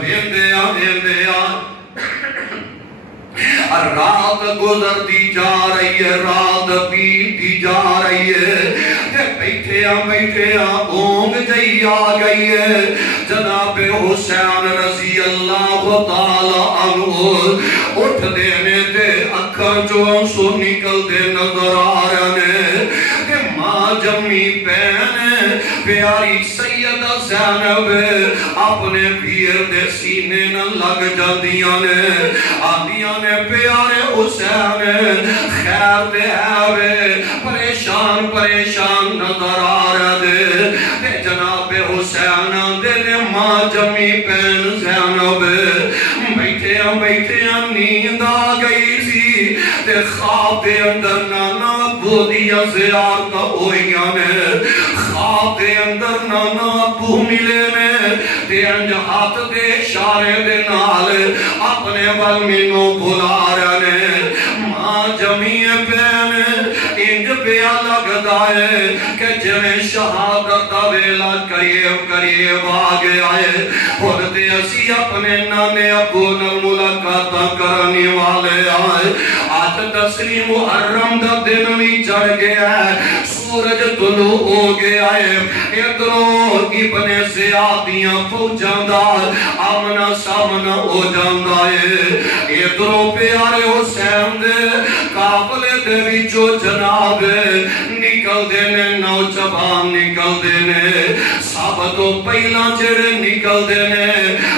ویندیا رات گزرتی جا رہی ہے رات بیتی جا رہی ہے بیٹھے اونگ جئی آ گئی ہے جناب حسین رضی اللہ تعالی عنہ اٹھ دینے دے اکھر جو انسو نکل دے نظر آ رہے کہ ماں جمی پہنے پیاری سیدہ زینب اپنے پیر دے سینے نہ لگ جاندیاں نے آدیاں نے پیارے حسین خیر دے آوے پریشان نظر آ رہے دے جناب حسین دے نے ماں جمی پہن زینب بیٹھے نیند آ گئی سی تے خواب دے اندر نانا ابو دیا زیارت ہوئیاں نے خواب دے اندر نانا ابو ملے نے تے انج ہاتھ دے اشارے دے نال اپنے والمینوں بھلا رہے نے ماں جمی پہن انج پیا لگتا ہے کہ جنہیں شہادت ویلا قریب آگے آئے ہوتے اسی اپنے نانے ابو نال ملاقاتاں کرنے والے آئے آج 10 محرم دا دن بھی چڑھ گیا ہے سورج طلوع ہو گیا ہے ادھروں ابن زیادیاں فوجاندار آمنا سامنا ہو جاندہ ہے ادھروں پیارے حسین دے قابلے دے بھی جو جناب نکل دینے نوجوان نکل دینے سب سب تو پہلا جڑے نکل دینے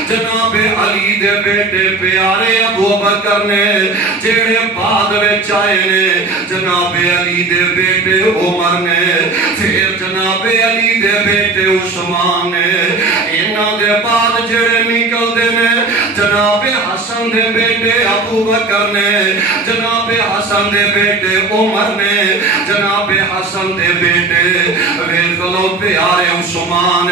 جناب علی دے بیٹے پیارے ابو بکر نے، جڑے بعد میں چاہے نے جناب علی دے بیٹے عمر نے، پھر جناب علی دے بیٹے عثمان نے، انہاں دے بعد جڑے نکل دینے جناب حسن دے بیٹے ابو بکر نے، جناب حسن دے بیٹے عمر نے، جناب حسن دے بیٹے ویخ لو پیارے عثمان،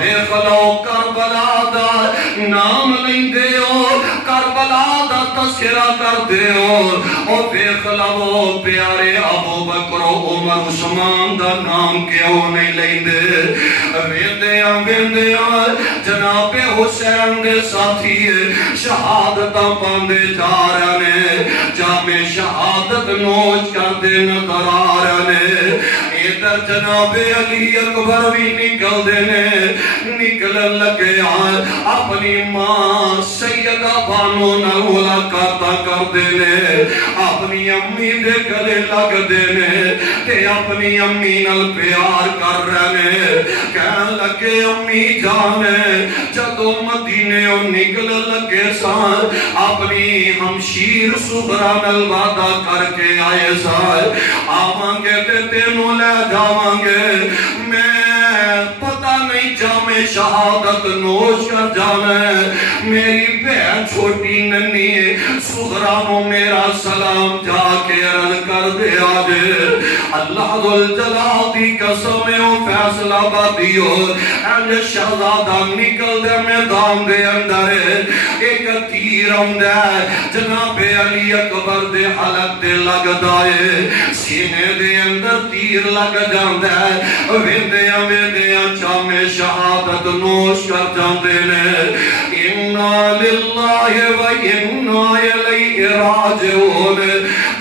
ویخ لو کربلا دا نام لیندے ہو، کربلا دا تذکرہ کردے ہو، اور ویخ لو پیارے ابو بکر و عمر عثمان دا نام کیوں نہیں لیندے؟ ویندیاں جناب حسین دے ساتھی شہادتاں پاندے جا رہے نے، جامع شہادت نوچ کردے نظر آ رہے نے، ادھر جناب علی اکبر بھی نکل دینے، نکلن لگے اپنی ماں سیدہ بانو نال ملاقاتاں کر دینے، اپنی امی دے گلے لگ دینے، تے اپنی امی نال پیار کر رہے، کہنے لگے امی جانے جدو مدینے اور نکل لگے سان اپنی ہمشیر صغرا نال وعدہ کر کے آئے سان، آوانگے تے تینوں لے جاوانگے، میں پتہ نہیں جامع شہادت نوش کر جانے، میری بہن چھوٹی ننی صغرا نو میرا سلام جا کے عرض کر دے آجے، اللہ ذوالجلال دی قسم او فیصلہ بادیو، انج شہزادہ نکل دے میدان دے اندر، ایک تیر آندہ جناب علی اکبر دے حلق دے لگ دائے، سینے دے اندر تیر لگ جاندہ، ویندیاں جامع شہادت نوش کر جاندے نے، اِنَّا لِلَّهِ وَإِنَّا إِلَيْهِ رَاجِعُونَ،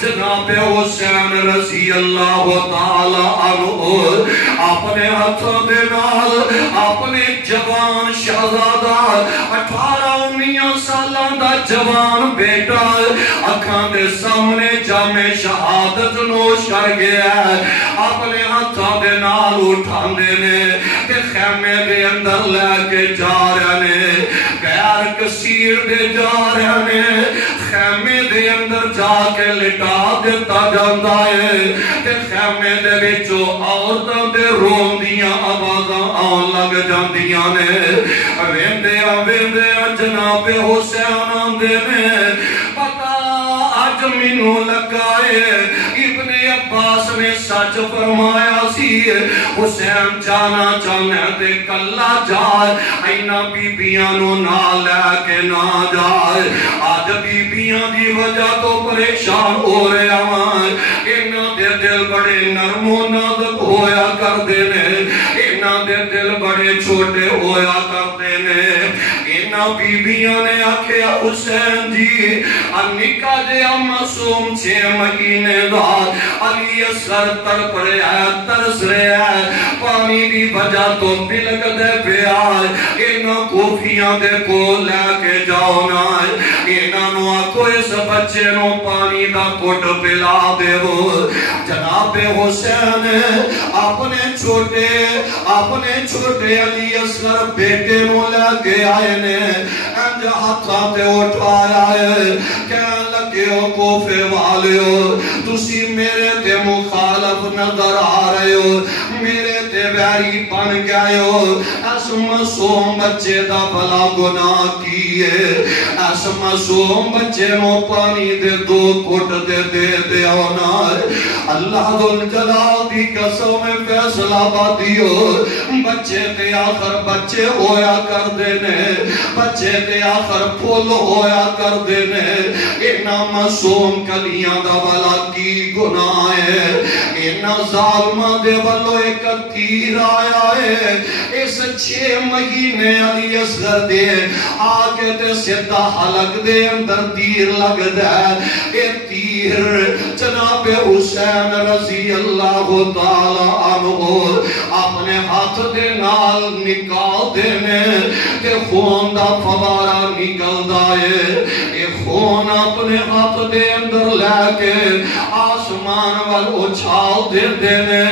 جناب حسین رضی اللہ تعالی عنہ اپنے ہاتھوں دے نال اپنے جوان شہزادہ 18-19 سالان دا جوان بیٹا اکھاں دے سامنے جامع شہادت نوش کر گیا ہے، اپنے ہاتھوں دے نال اٹھان دینے تے خیمے دے اندر لے کے جا رہنے، غیر کثیر دے جا رہنے، خیمے دے اندر جا کے لٹا دیتا جاندہ ہے، تے خیمے دے وچوں عورتاں دے رون دیاں آوازاں آن لگ جاندیاں نے، ویندیاں جناب حسین آندے نے، پتہ آج مینوں لگائے ابن عباس نے سچ فرمایا سی، حسین جانا چاہنے تے کلا جائے، اینا بی بیاں نو نہ لے کے نہ جائے، آج بی بیاں دی وجہ تو پریشان ہو رہے ہیں، اینا دے دل بڑے نرم و نازک ہویا کر دینے، اینا دے دل بڑے چھوٹے ہویا کر دینے، اینا بی بیاں نے آکھیا حسین جی نکاح دیا معصوم 6 مہینے بعد علی اصغر تڑپ رہا ہے، ترس رہا ہے، پانی دی وجہ تو بلک دے پیار، انہاں کوفیاں دے کو لے کے جاؤ نا، انہاں نو آکو اس بچے نو پانی دا کوٹ پلا دے وہ، جناب حسین اپنے چھوٹے علی اصغر بیٹے نو لے کے آئے نے، انج ہاتھاں تے اٹھایا ہے، کہنے لگے ہو کوفے والے ہو، تسی میرے تے مخالف نظر آ رہے ہو، میرے تے ویری بن گئے ہو، اس معصوم بچے دا بھلا گناہ کیے، اس معصوم بچے نو پانی دے 2 گھٹ دے ہونا، اللہ ذوالجلال دی قسم فیصلہ بادیو، بچے تے آخر بچے ہویا کر دینے، بچے تے آخر پھول ہویا کر دینے، اینا معصوم کلیاں دا والا کی گناہ ہے، اینا ظالمہ دے والو ایک تیر آیا ہے، اس 6 مہینے علی اصغر دے آگے تے سدھا حلق دے اندر تیر لگ دے، اے تیر جناب حسین رضی اللہ تعالی عنہ اپنے اپنے ہاتھ دے نال نکال دینے تے خون دا فوارا نکل دائے اے خون اپنے ہاتھ دے اندر لے کے آسمان وال اچھال دے دینے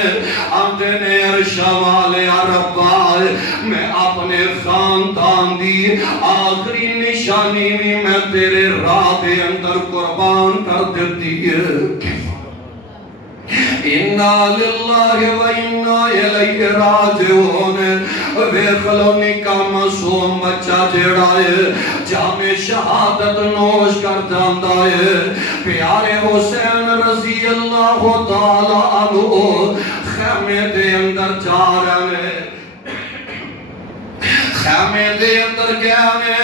آندے نے عرشہ والے ربا میں اپنے خاندان دی آخری نشانی بھی میں تیرے راہ دے اندر قربان کر دیتی ہے اِنَّا لِلَّهِ وَإِنَّا إِلَيْهِ رَاجِعُونَ ویکھلو نکا معصوم بچہ جیڑا ہے جامِ شہادت نوش کر جاندا ہے پیارے حسین رضی اللہ تعالی عنہ خیمے دے اندر جا رہے خیمے دے اندر گیا نے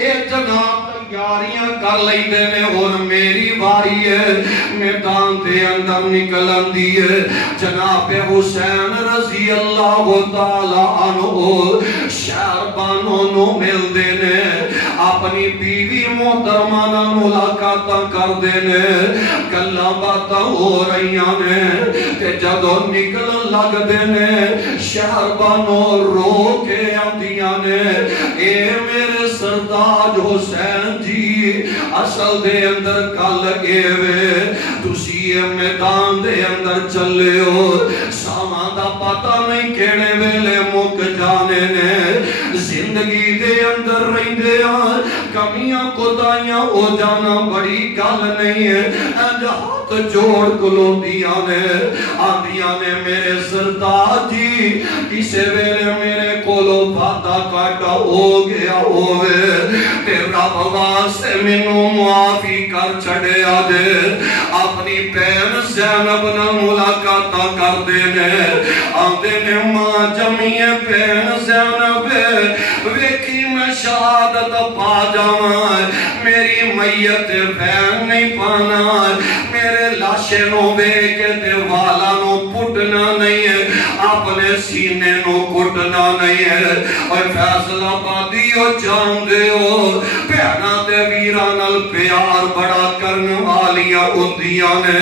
ایک جناب تیاریاں کر لئی دینے اور میری باری ہے میدان دے اندر نکلن دیئے جناب حسین رضی اللہ تعالی عنہ شہر بانوں نو مل دینے اپنی بیوی محترمانہ ملاقاتاں کر دینے گلاں باتاں ہو رہیاں نے تے جدو نکل لگ دینے شہر بانوں رو کے آندیاں نے اے میرے سرداج حسین جی اصل دے اندر کل ایوے تُسی میدان دے اندر چلے ہو سامان دا پتہ نہیں کیڑے ویلے مک جانے نے زندگی دے اندر رہی دے کمیاں کتائیاں ہو جانا بڑی گل نہیں ہے ہاتھ جوڑ کلوں دیاں نے آدیاں نے میرے سردار جی کسے ویلے میرے کولو بھاتا کاٹا ہو گیا ہوئے تے رب واسطے منو معافی کر چھڑے آدے اپنی پین زینب نہ ملاقاتہ کر دینے آدھے نے ماں جمعی پین زینب ویکھی میں شہادت پا جاؤں میری میت پین نہیں پانا میرے لاشے نو بیکے تے والا نو پٹنا نہیں ہے اپنے سینے نو کٹنا نہیں ہے اور فیصلہ پاتی ہو جان دے ہو پہنا تے ویرانل پیار بڑا کرنے والیاں اندیاں نے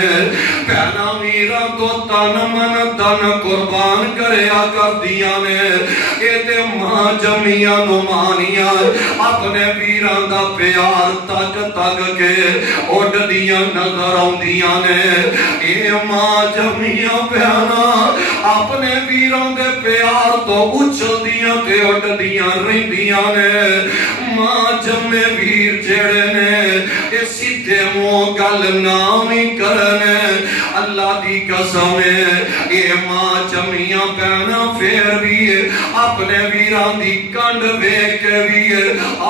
پہنا ویران تو تن من تن قربان کریا کر دیا نے اے تے ماں جمعیاں نمانیاں اپنے ویران دا پیار تک تک کے اٹھ دیا نظر آندیاں نے اے ماں جمعیاں پہنا اپنے ویران دے پیار تو اچھل دیا تے اٹھ دیا رہندیاں نے ماں جمع ویر جڑے نے اے سیدھے مو گل نامی کرنے اللہ دی قسم ہے اے ماں جمعیاں پہنا پھر بھی اپنے ویران دی کنڈ بیک بھی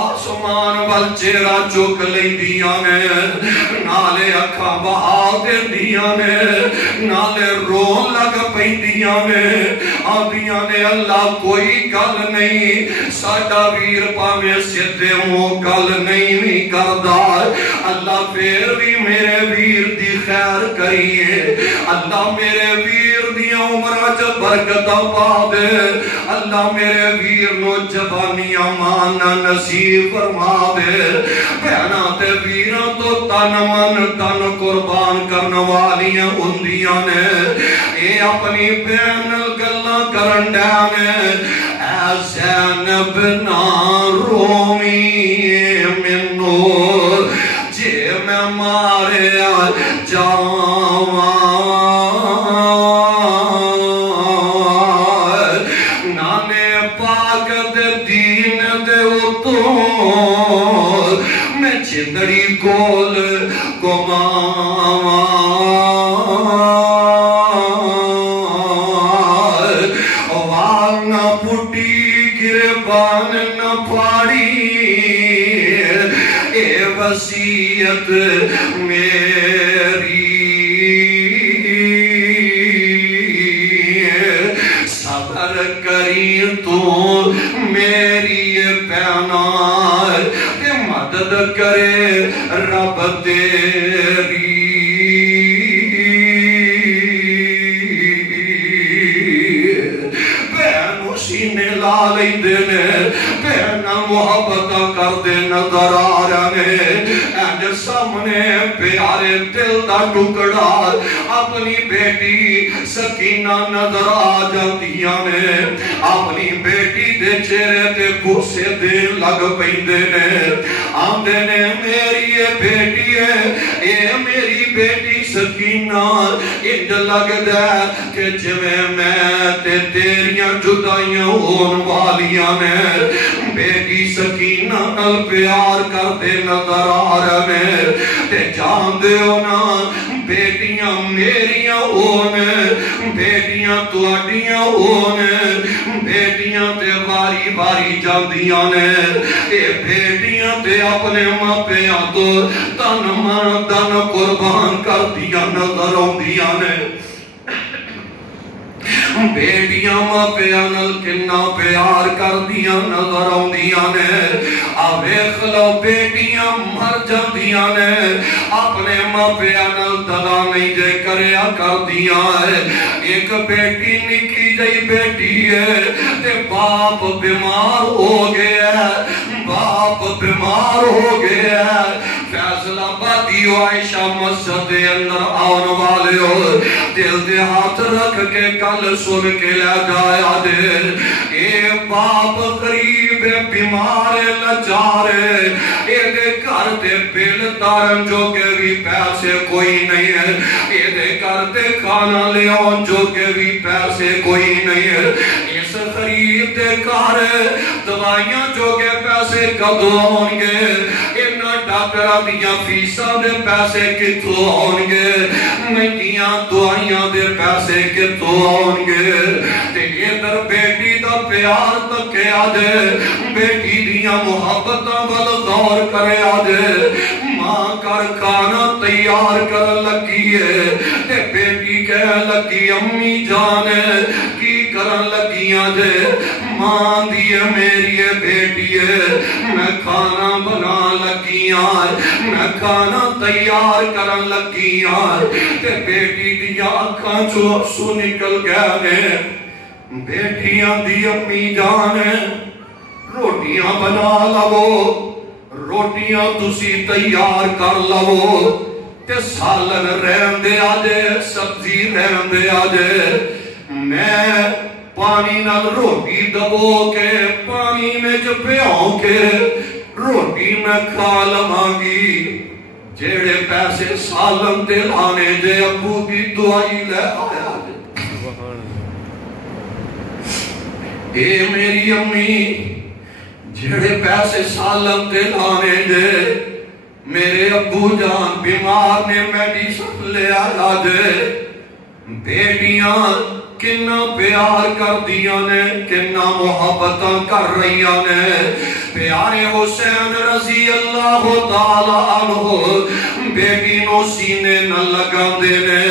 آسمان وال چہرہ چک لئی دیا نے نالے اکھا بہا دے دیا نے نالے رو لگ پئی دیا نے آدیاں نے اللہ کوئی گل نہیں ساڑھا ویر پاوے سیدھے مو گل نہیں کردہ اللہ پھر بھی میرے ویر دی خیر کریے اللہ میرے ویر دی عمرہ جو برکتہ پا دے اللہ میرے ویر نو جبانیاں مانا نصیب فرما دے پہنا تے ویران تو تن من تن قربان کرنے والیاں اندیاں نے اے اپنی بین گلہ کرن ڈانے اے زینب نا رومی منو جے میں مارے جاواں نانے پاک دے دین دے اتوں میں چندڑی کول گماواں وال نہ پھٹی گربان نہ پھاڑی اے وصیت میری صبر کری تو میری پہنا تے مدد کرے رب تیری بہنو سینے لالئی دینے بہنم محبت کرتے نظر آ رہے ہیں سامنے پیارے دل دا ٹکڑا اپنی بیٹی سکینہ نظر آ جاندیاں نے اپنی بیٹی دے چہرے تے غصے دے لگ پیندے نے آندے نے میری یہ بیٹی ہے اے میری بیٹی سکینہ انج لگدا ہے کہ جویں میں تے تیریاں جدائیاں ہون والیاں نے بیٹی سکینہ نال پیار کرتے نظر آ رہے تے جان دے ہونا بیٹیاں میریاں ہون بیٹیاں تواڈیاں ہون بیٹیاں تے باری باری جاندیاں نے اے بیٹیاں تے اپنے ماپیاں تو تن من دن قربان کردیاں نظر آندیاں نے بیٹیاں ماپیاں نال کنا پیار کردیاں نظر آندیاں نے ویکھ لو بیٹیاں مر جاندیاں نے اپنے ماپیاں نال دغا نہیں جے کریا کردیاں ہے ایک بیٹی نکی جئی بیٹی ہے تے باپ بیمار ہو گیا ہے باپ بیمار ہو گیا ہے فیصلہ بادی عائشہ مسجد دے اندر آن والے ہو دل دے ہاتھ رکھ کے کل سن کے لے جایا دے اے باپ غریب بیمار لچار اے دے گھر تے بل تارن جو کہ بھی پیسے کوئی نہیں ہے اے دے گھر تے کھانا لے آن جو کہ بھی پیسے کوئی نہیں ہے اس غریب دے گھر دوائیاں جو کہ پیسے کدو آن گے انہاں ڈاکٹرہ دیاں فیساں دے پیسے کتو آن گے مہنگیاں دوائیاں دے پیسے کتو آن گے تے ادھر بیٹی دا پیار تکے آجے بیٹی دیاں محبتاں ول غور کرے آجے ماں کر کھانا تیار کر لگی ہے تے بیٹی کہہ لگی امی جانے کی کرن لگی آجے ماں دیئے میری بیٹی ہے میں کھانا بنا لگی آئے میں کھانا تیار کرن لگی آئے تے بیٹی دیا اکھاں چو افسو نکل گئے بیٹیاں دی امی جانے روٹیاں بنا لو روٹیاں تسی تیار کر لو تے سالن رہن دے آجے سبزی رہن دے آجے میں پانی نال روٹی دبو کے پانی میں جو پیاؤں کے روٹی میں کھا لمانگی جیڑے پیسے سالن تے لانے جے ابو دی دعائی لے آیا اے میری امی جیڑے پیسے سالن تے لانے جے میرے ابو جان بیمار نے میڈیسن لے آیا جے بیٹیاں کنا پیار کر دیا نے کنا محبتاں کر رہیا نے پیارے حسین رضی اللہ تعالیٰ عنہ بیٹی نو سینے نہ لگا دے نے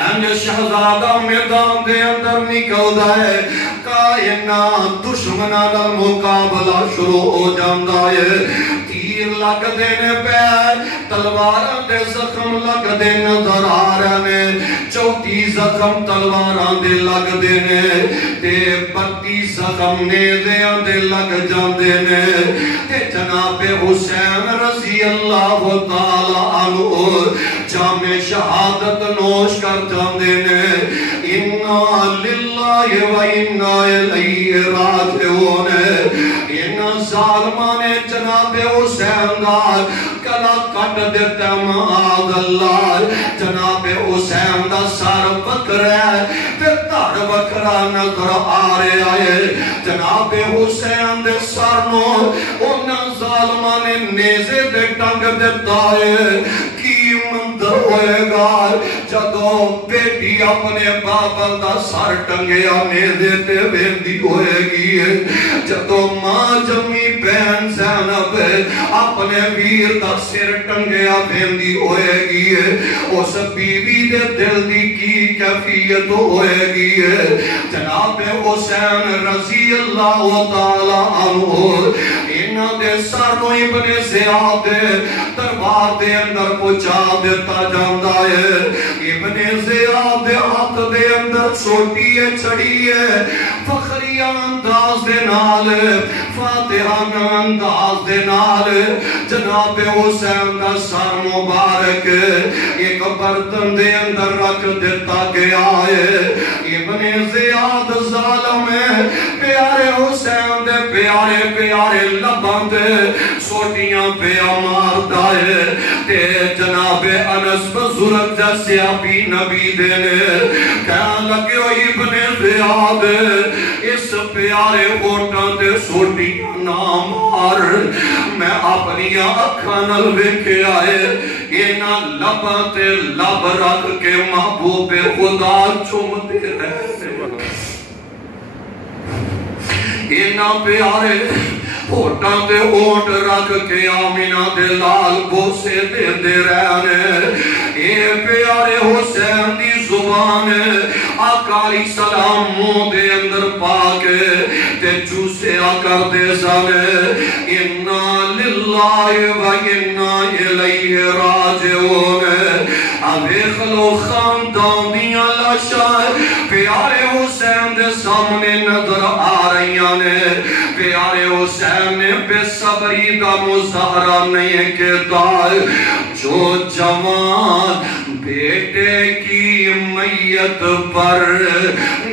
انج شہزادہ میدان دے اندر نکل دائے کائنات دشمنہ دا مقابلہ شروع ہو جاندہ ہے تیر لگ دینے پہ تلواران دے زخم لگ دے نظر آ رہنے چوٹی زخم تلواران دے لگ دینے تے 32 زخم نیزیاں دے لگ جاندے نے تے جناب حسین رضی اللہ تعالیٰ عنہ جامع شہادت نوش کر جاندے نے اِنَّا لِلَّهِ وَإِنَّا إِلَيْهِ رَاجِعُونَ ان ظالمان جناب حسین دا کلا کٹ دیتا معاذ اللہ جناب حسین دا سر بکر ہے تے تر بکرہ نظر آ رہے آئے جناب حسین دے سر نو انہاں ظالمان نیزے دے ٹنگ دیتا ہے کی مندر ہوئے گا جدو بیٹی اپنے بابا دا سر ٹنگیا نیزے تے بیندی ہوئے گی جدو ماں جمی بہن زینب اپنے ویر دا سر ٹنگیا بیندی ہوئے گی اس بیوی دے دل دی کی کیفیت ہوئے گی جناب حسین رضی اللہ تعالیٰ عنہ انہاں دے سرنو ابن زیاد دربار دے اندر پہنچا دیتا جاندہ ہے ابن زیاد ہاتھ دے اندر چھوٹی ہے چھڑی ہے فخری انداز دے نال فاتحہ انداز دے نال جناب حسین دا سر مبارک ایک برتن دے اندر رکھ دیتا گیا ہے. ابن زیاد ظالم پیارے حسین دے پیارے پیارے لبان دے سوٹیاں پیا مارتا ہے تے جناب انس بزرگ جیسے ابھی نبی دے نے کہاں لگے ہو ابن زیاد اس پیارے ہوٹاں تے سوٹیاں نہ مار. میں اپنی اکھاں نال ویکھے آئے اینا لباں تے لب رکھ کے محبوب خدا چومتے رہتے. اینا پیارے ہوٹاں تے ہوٹ رکھ کے آمینہ دے لال بوسے دے دے رہنے. اے پیارے حسین دی زبان آقا علیہ السلام منہ دے اندر پاکے تے چوسیا کر دے سانے. اِنَّا لِلَّهِ وَإِنَّا إِلَيْهِ رَاجِعُونَ. ابیخ لو خاندان دیاں لاشائیں پیارے حسین دے سامنے نظر آ رہی نے. پیارے حسین نے بے صبری کا مظاہرہ نہیں کہتا. جو جوان بیٹے کی میت پر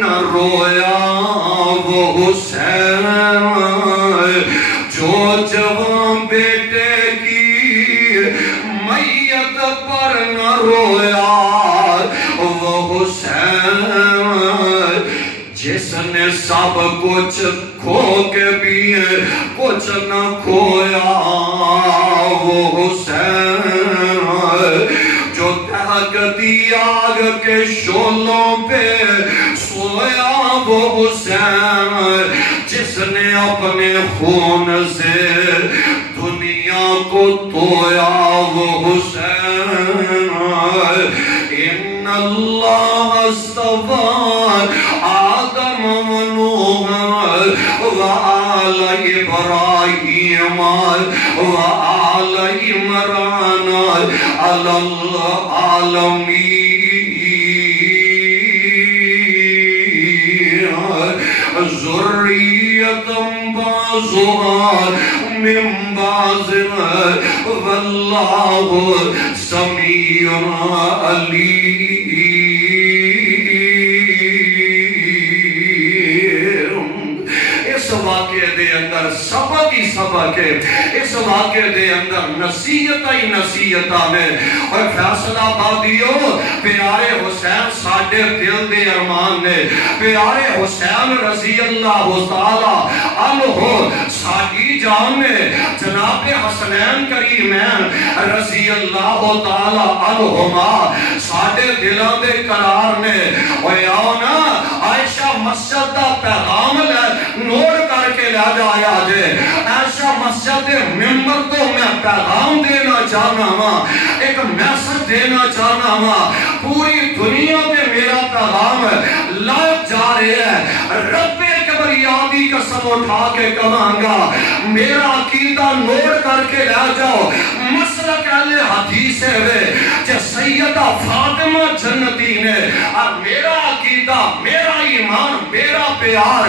نہ رویا وہ حسین. جو جوان بیٹے کی میت پر نہ رویا وہ حسین. جس نے سب کچھ کھو کے بھی کچھ نہ کھویا وہ حسین. جو دہکتی آگ کے شعلوں پہ سویا وہ حسین. جس نے اپنے خون سے دنیا کو تویا وہ حسین. ان اللہ استفا آدم و نوح و آل ابراہیم و آل عمران علی العالمین. ذریتم بعضها من بعض واللہ سمیع علیم. اس واقعے دے اندر سبق ہی سبق ہے. اس واقعے دے اندر نصیحت ہی نصیحت ہے. اور فیصلہ آبادیو پیارے حسین ساڈے دل دے ارمان نے. پیارے حسین رضی اللہ تعالی عنہ ساڈی جان نے. جناب حسنین کریمین رضی اللہ تعالی عنہما ساڈے دلوں دے قرار نے. اور آؤ نا عائشہ مسجد دا پیغام نوٹ کر کے لے جایا جے. عائشہ مسجد ممبر تو میں پیغام دینا چاہنا ہاں, ایک میسج دینا چاہنا ہاں. پوری دنیا میں میرا پیغام لائق جا رہے ہیں. رب کبریادی قسم اٹھا کے کہاں گا میرا عقیدہ نوٹ کر کے لے جاؤ. مسلک اہل حدیث ہے کہ سیدہ فاطمہ جنتی نے. اور میرا عقیدہ, میرا ایمان, میرا پیار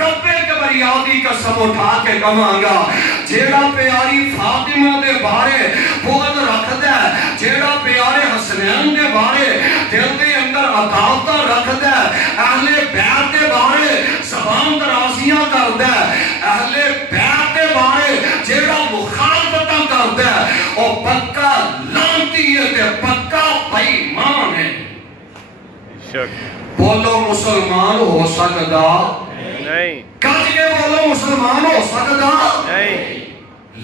رب کبریادی قسم اٹھا کے کہاں گا جیڑا پیاری فاطمہ دے بارے بغض رکھتا ہے, جیڑا پیارے حسنین دے بارے دل دے اندر عداوت رکھتا ہے, اہل بیت دے بارے زبان درازیاں کرتا ہے, اہل بیت دے بارے جیڑا مخالفت کرتا ہے وہ پکا لعنتی ہے تے پکا بے ایمان ہے. بولو مسلمان ہو سکتا نہیں. کہتے کے بولو مسلمان ہو سکتا نہیں.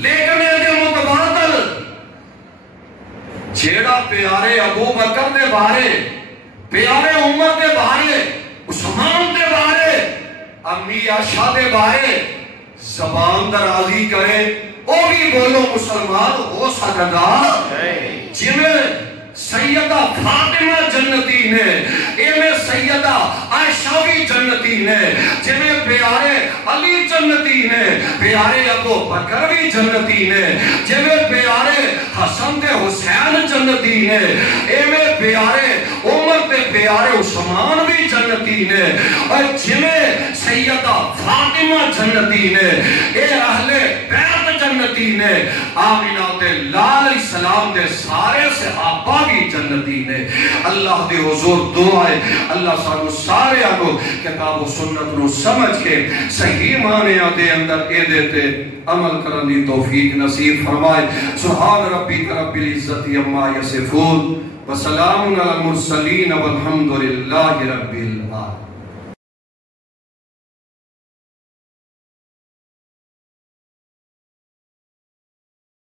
لیکن یہ متبادل جیڑا پیارے ابو بکر دے بارے, پیارے عمر دے بارے, عثمان دے بارے, امی عائشہ دے بارے زبان درازی کرے وہ بھی بولو مسلمان ہو سکتا نہیں. جنہیں سیدہ فاطمہ جنتی نے, ایمیں سیدہ عائشہ بھی جنتی نے, جنہیں پیارے علی جنتی جنتی نے، پیارے ابو بکر بھی جنتی نے، جویں پیارے حسن تے حسین جنتی نے، ایویں پیارے عمر تے پیارے عثمان بھی جنتی نے، اور جویں سیدہ فاطمہ جنتی نے، اے اہل بیت جنتی نے، آمینہ تے لال علیہ السلام دے سارے صحابہ بھی جنتی نے۔ اللہ دے حضور دعا ہے اللہ سانو سارے آگو کتاب و سنت نو سمجھ کے صحیح معنی دے اندر اے دیتے عمل کرن دی توفیق نصیب فرمائے۔ سبحان ربی رب العزت عما یصفون وسلام علی المرسلین والحمد للہ رب العالمین۔